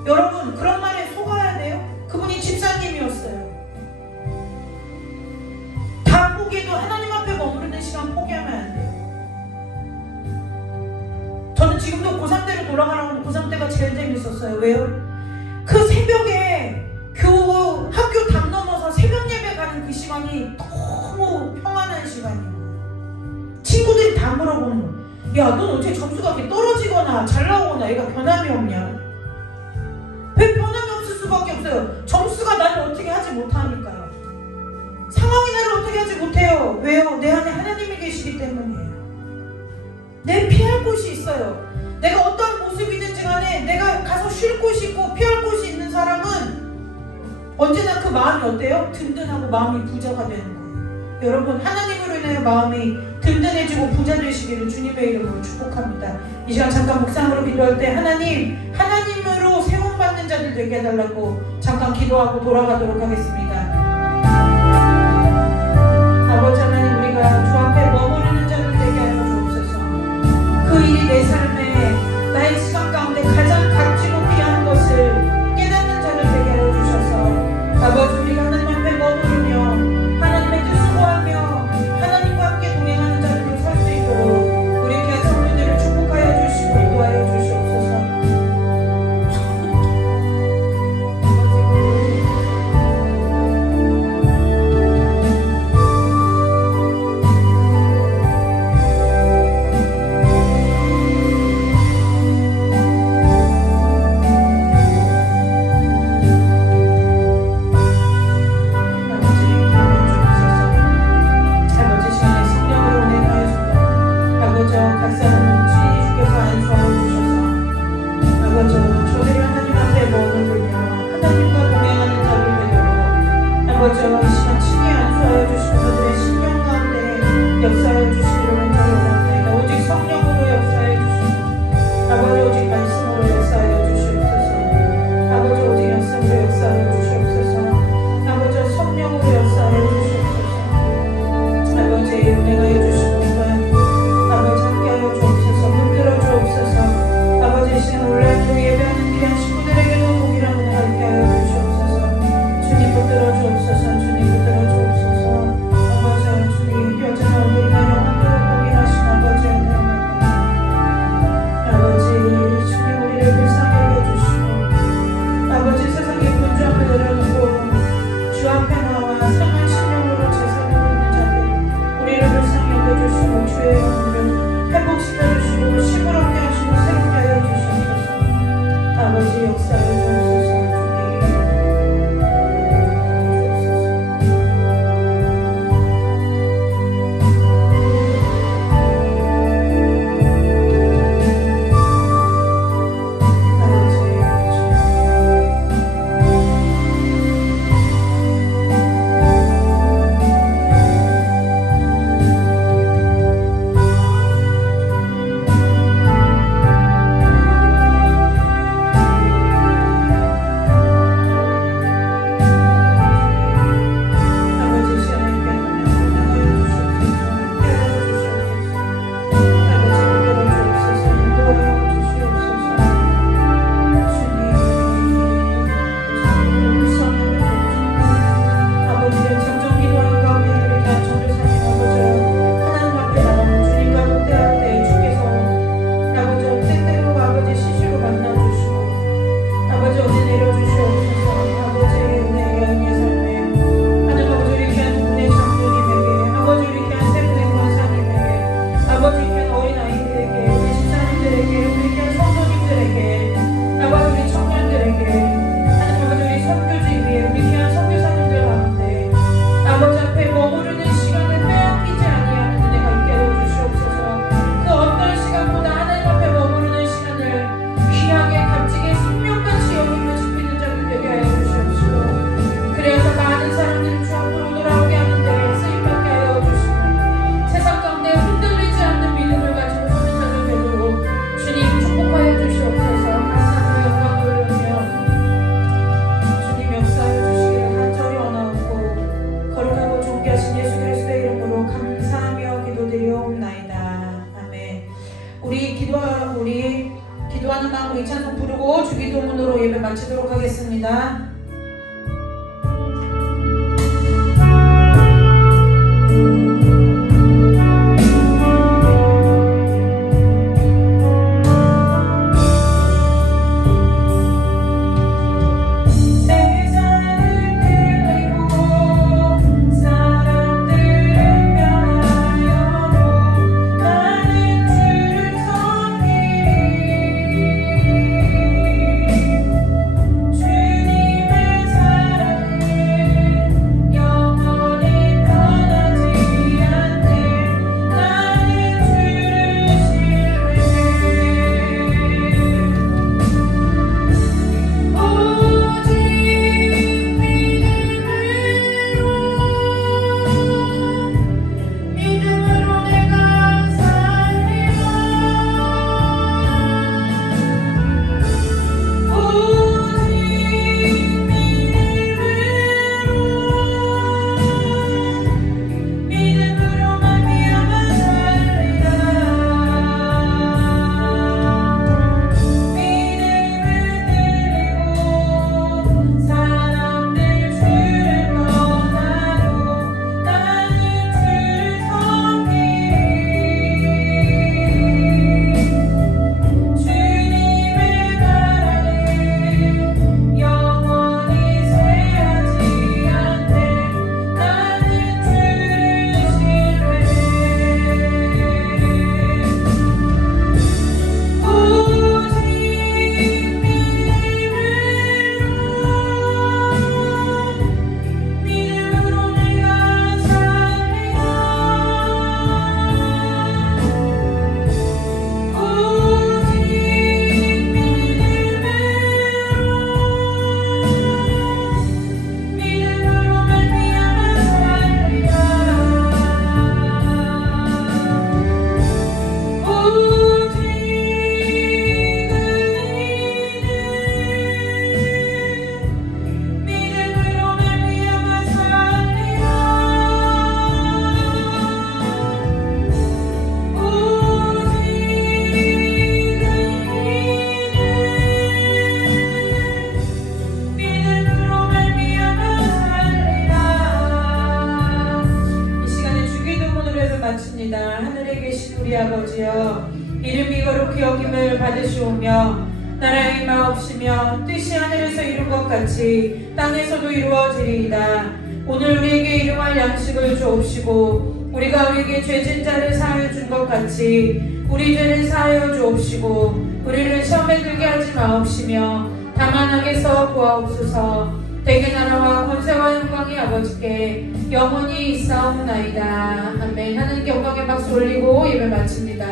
여러분, 그런 말에 속아야 돼요? 그분이 집사님이었어요. 다 포기해도 하나님 앞에 머무르는 시간 포기하면 안 돼요. 저는 지금도 고3 때로 돌아가라고 하면 고3 때가 제일 재밌었어요. 왜요? 그 새벽에 학교 담 넘어서 새벽 예배 가는 그 시간이 너무 평안한 시간이에요. 친구들이 다 물어보는 거예요. 야, 넌 어떻게 점수가 이렇게 떨어지거나 잘 나오거나 얘가 변함이 없냐? 왜 변함이 없을 수밖에 없어요? 점수가 나를 어떻게 하지 못하니까요. 상황이 나를 어떻게 하지 못해요. 왜요? 내 안에 하나님이 계시기 때문이에요. 내 피할 곳이 있어요. 내가 어떤 모습이든지 간에 내가 가서 쉴 곳이 있고 피할 곳이 있는 사람은 언제나 그 마음이 어때요? 든든하고 마음이 부자가 되는 거예요. 여러분, 하나님으로 인하여 마음이 든든해지고 부자 되시기를 주님의 이름으로 축복합니다. 이 시간 잠깐 묵상으로 기도할 때 하나님으로 세움받는 자들 되게 해달라고 잠깐 기도하고 돌아가도록 하겠습니다. 아버지 하나님, 우리가 주 앞에 머무르는 자들 되게 하여 주옵소서. 그 일이 내 삶에 나의 시간 가운데 가장 값지고 귀한 것을 깨닫는 자들 되게 하여 주셔서 아버지, 우리가 하나님 앞에 머무르며 하나님의 뜻을 구하며 하나님과 함께 동행하는 자들로 살 수 있도록 우리 귀한 성도들을 축복하여 주시고 인도하여 주시옵소서. 존귀하신 예수 그리스도의 이름으로 감사하며 기도드리옵나이다. 아멘. 우리 기도하는 마음으로 이 찬송 부르고 주기도문으로 예배 마치도록 하겠습니다. 하늘에 계신 우리 아버지여, 이름이 거룩히 여김을 받으시오며 나라의 마옵시며 뜻이 하늘에서 이룬 것 같이 땅에서도 이루어지리이다. 오늘 우리에게 일용할 양식을 주옵시고 우리가 우리에게 죄진 자를 사하여 준 것 같이 우리 죄를 사하여 주옵시고 우리를 시험에 들게 하지 마옵시며 다만 악에서 구하옵소서. 대개 나라와 권세와 영광이 아버지께 영원히 있사옵나이다. 아멘. 하나님께 영광의 박수 올리고 예배 마칩니다.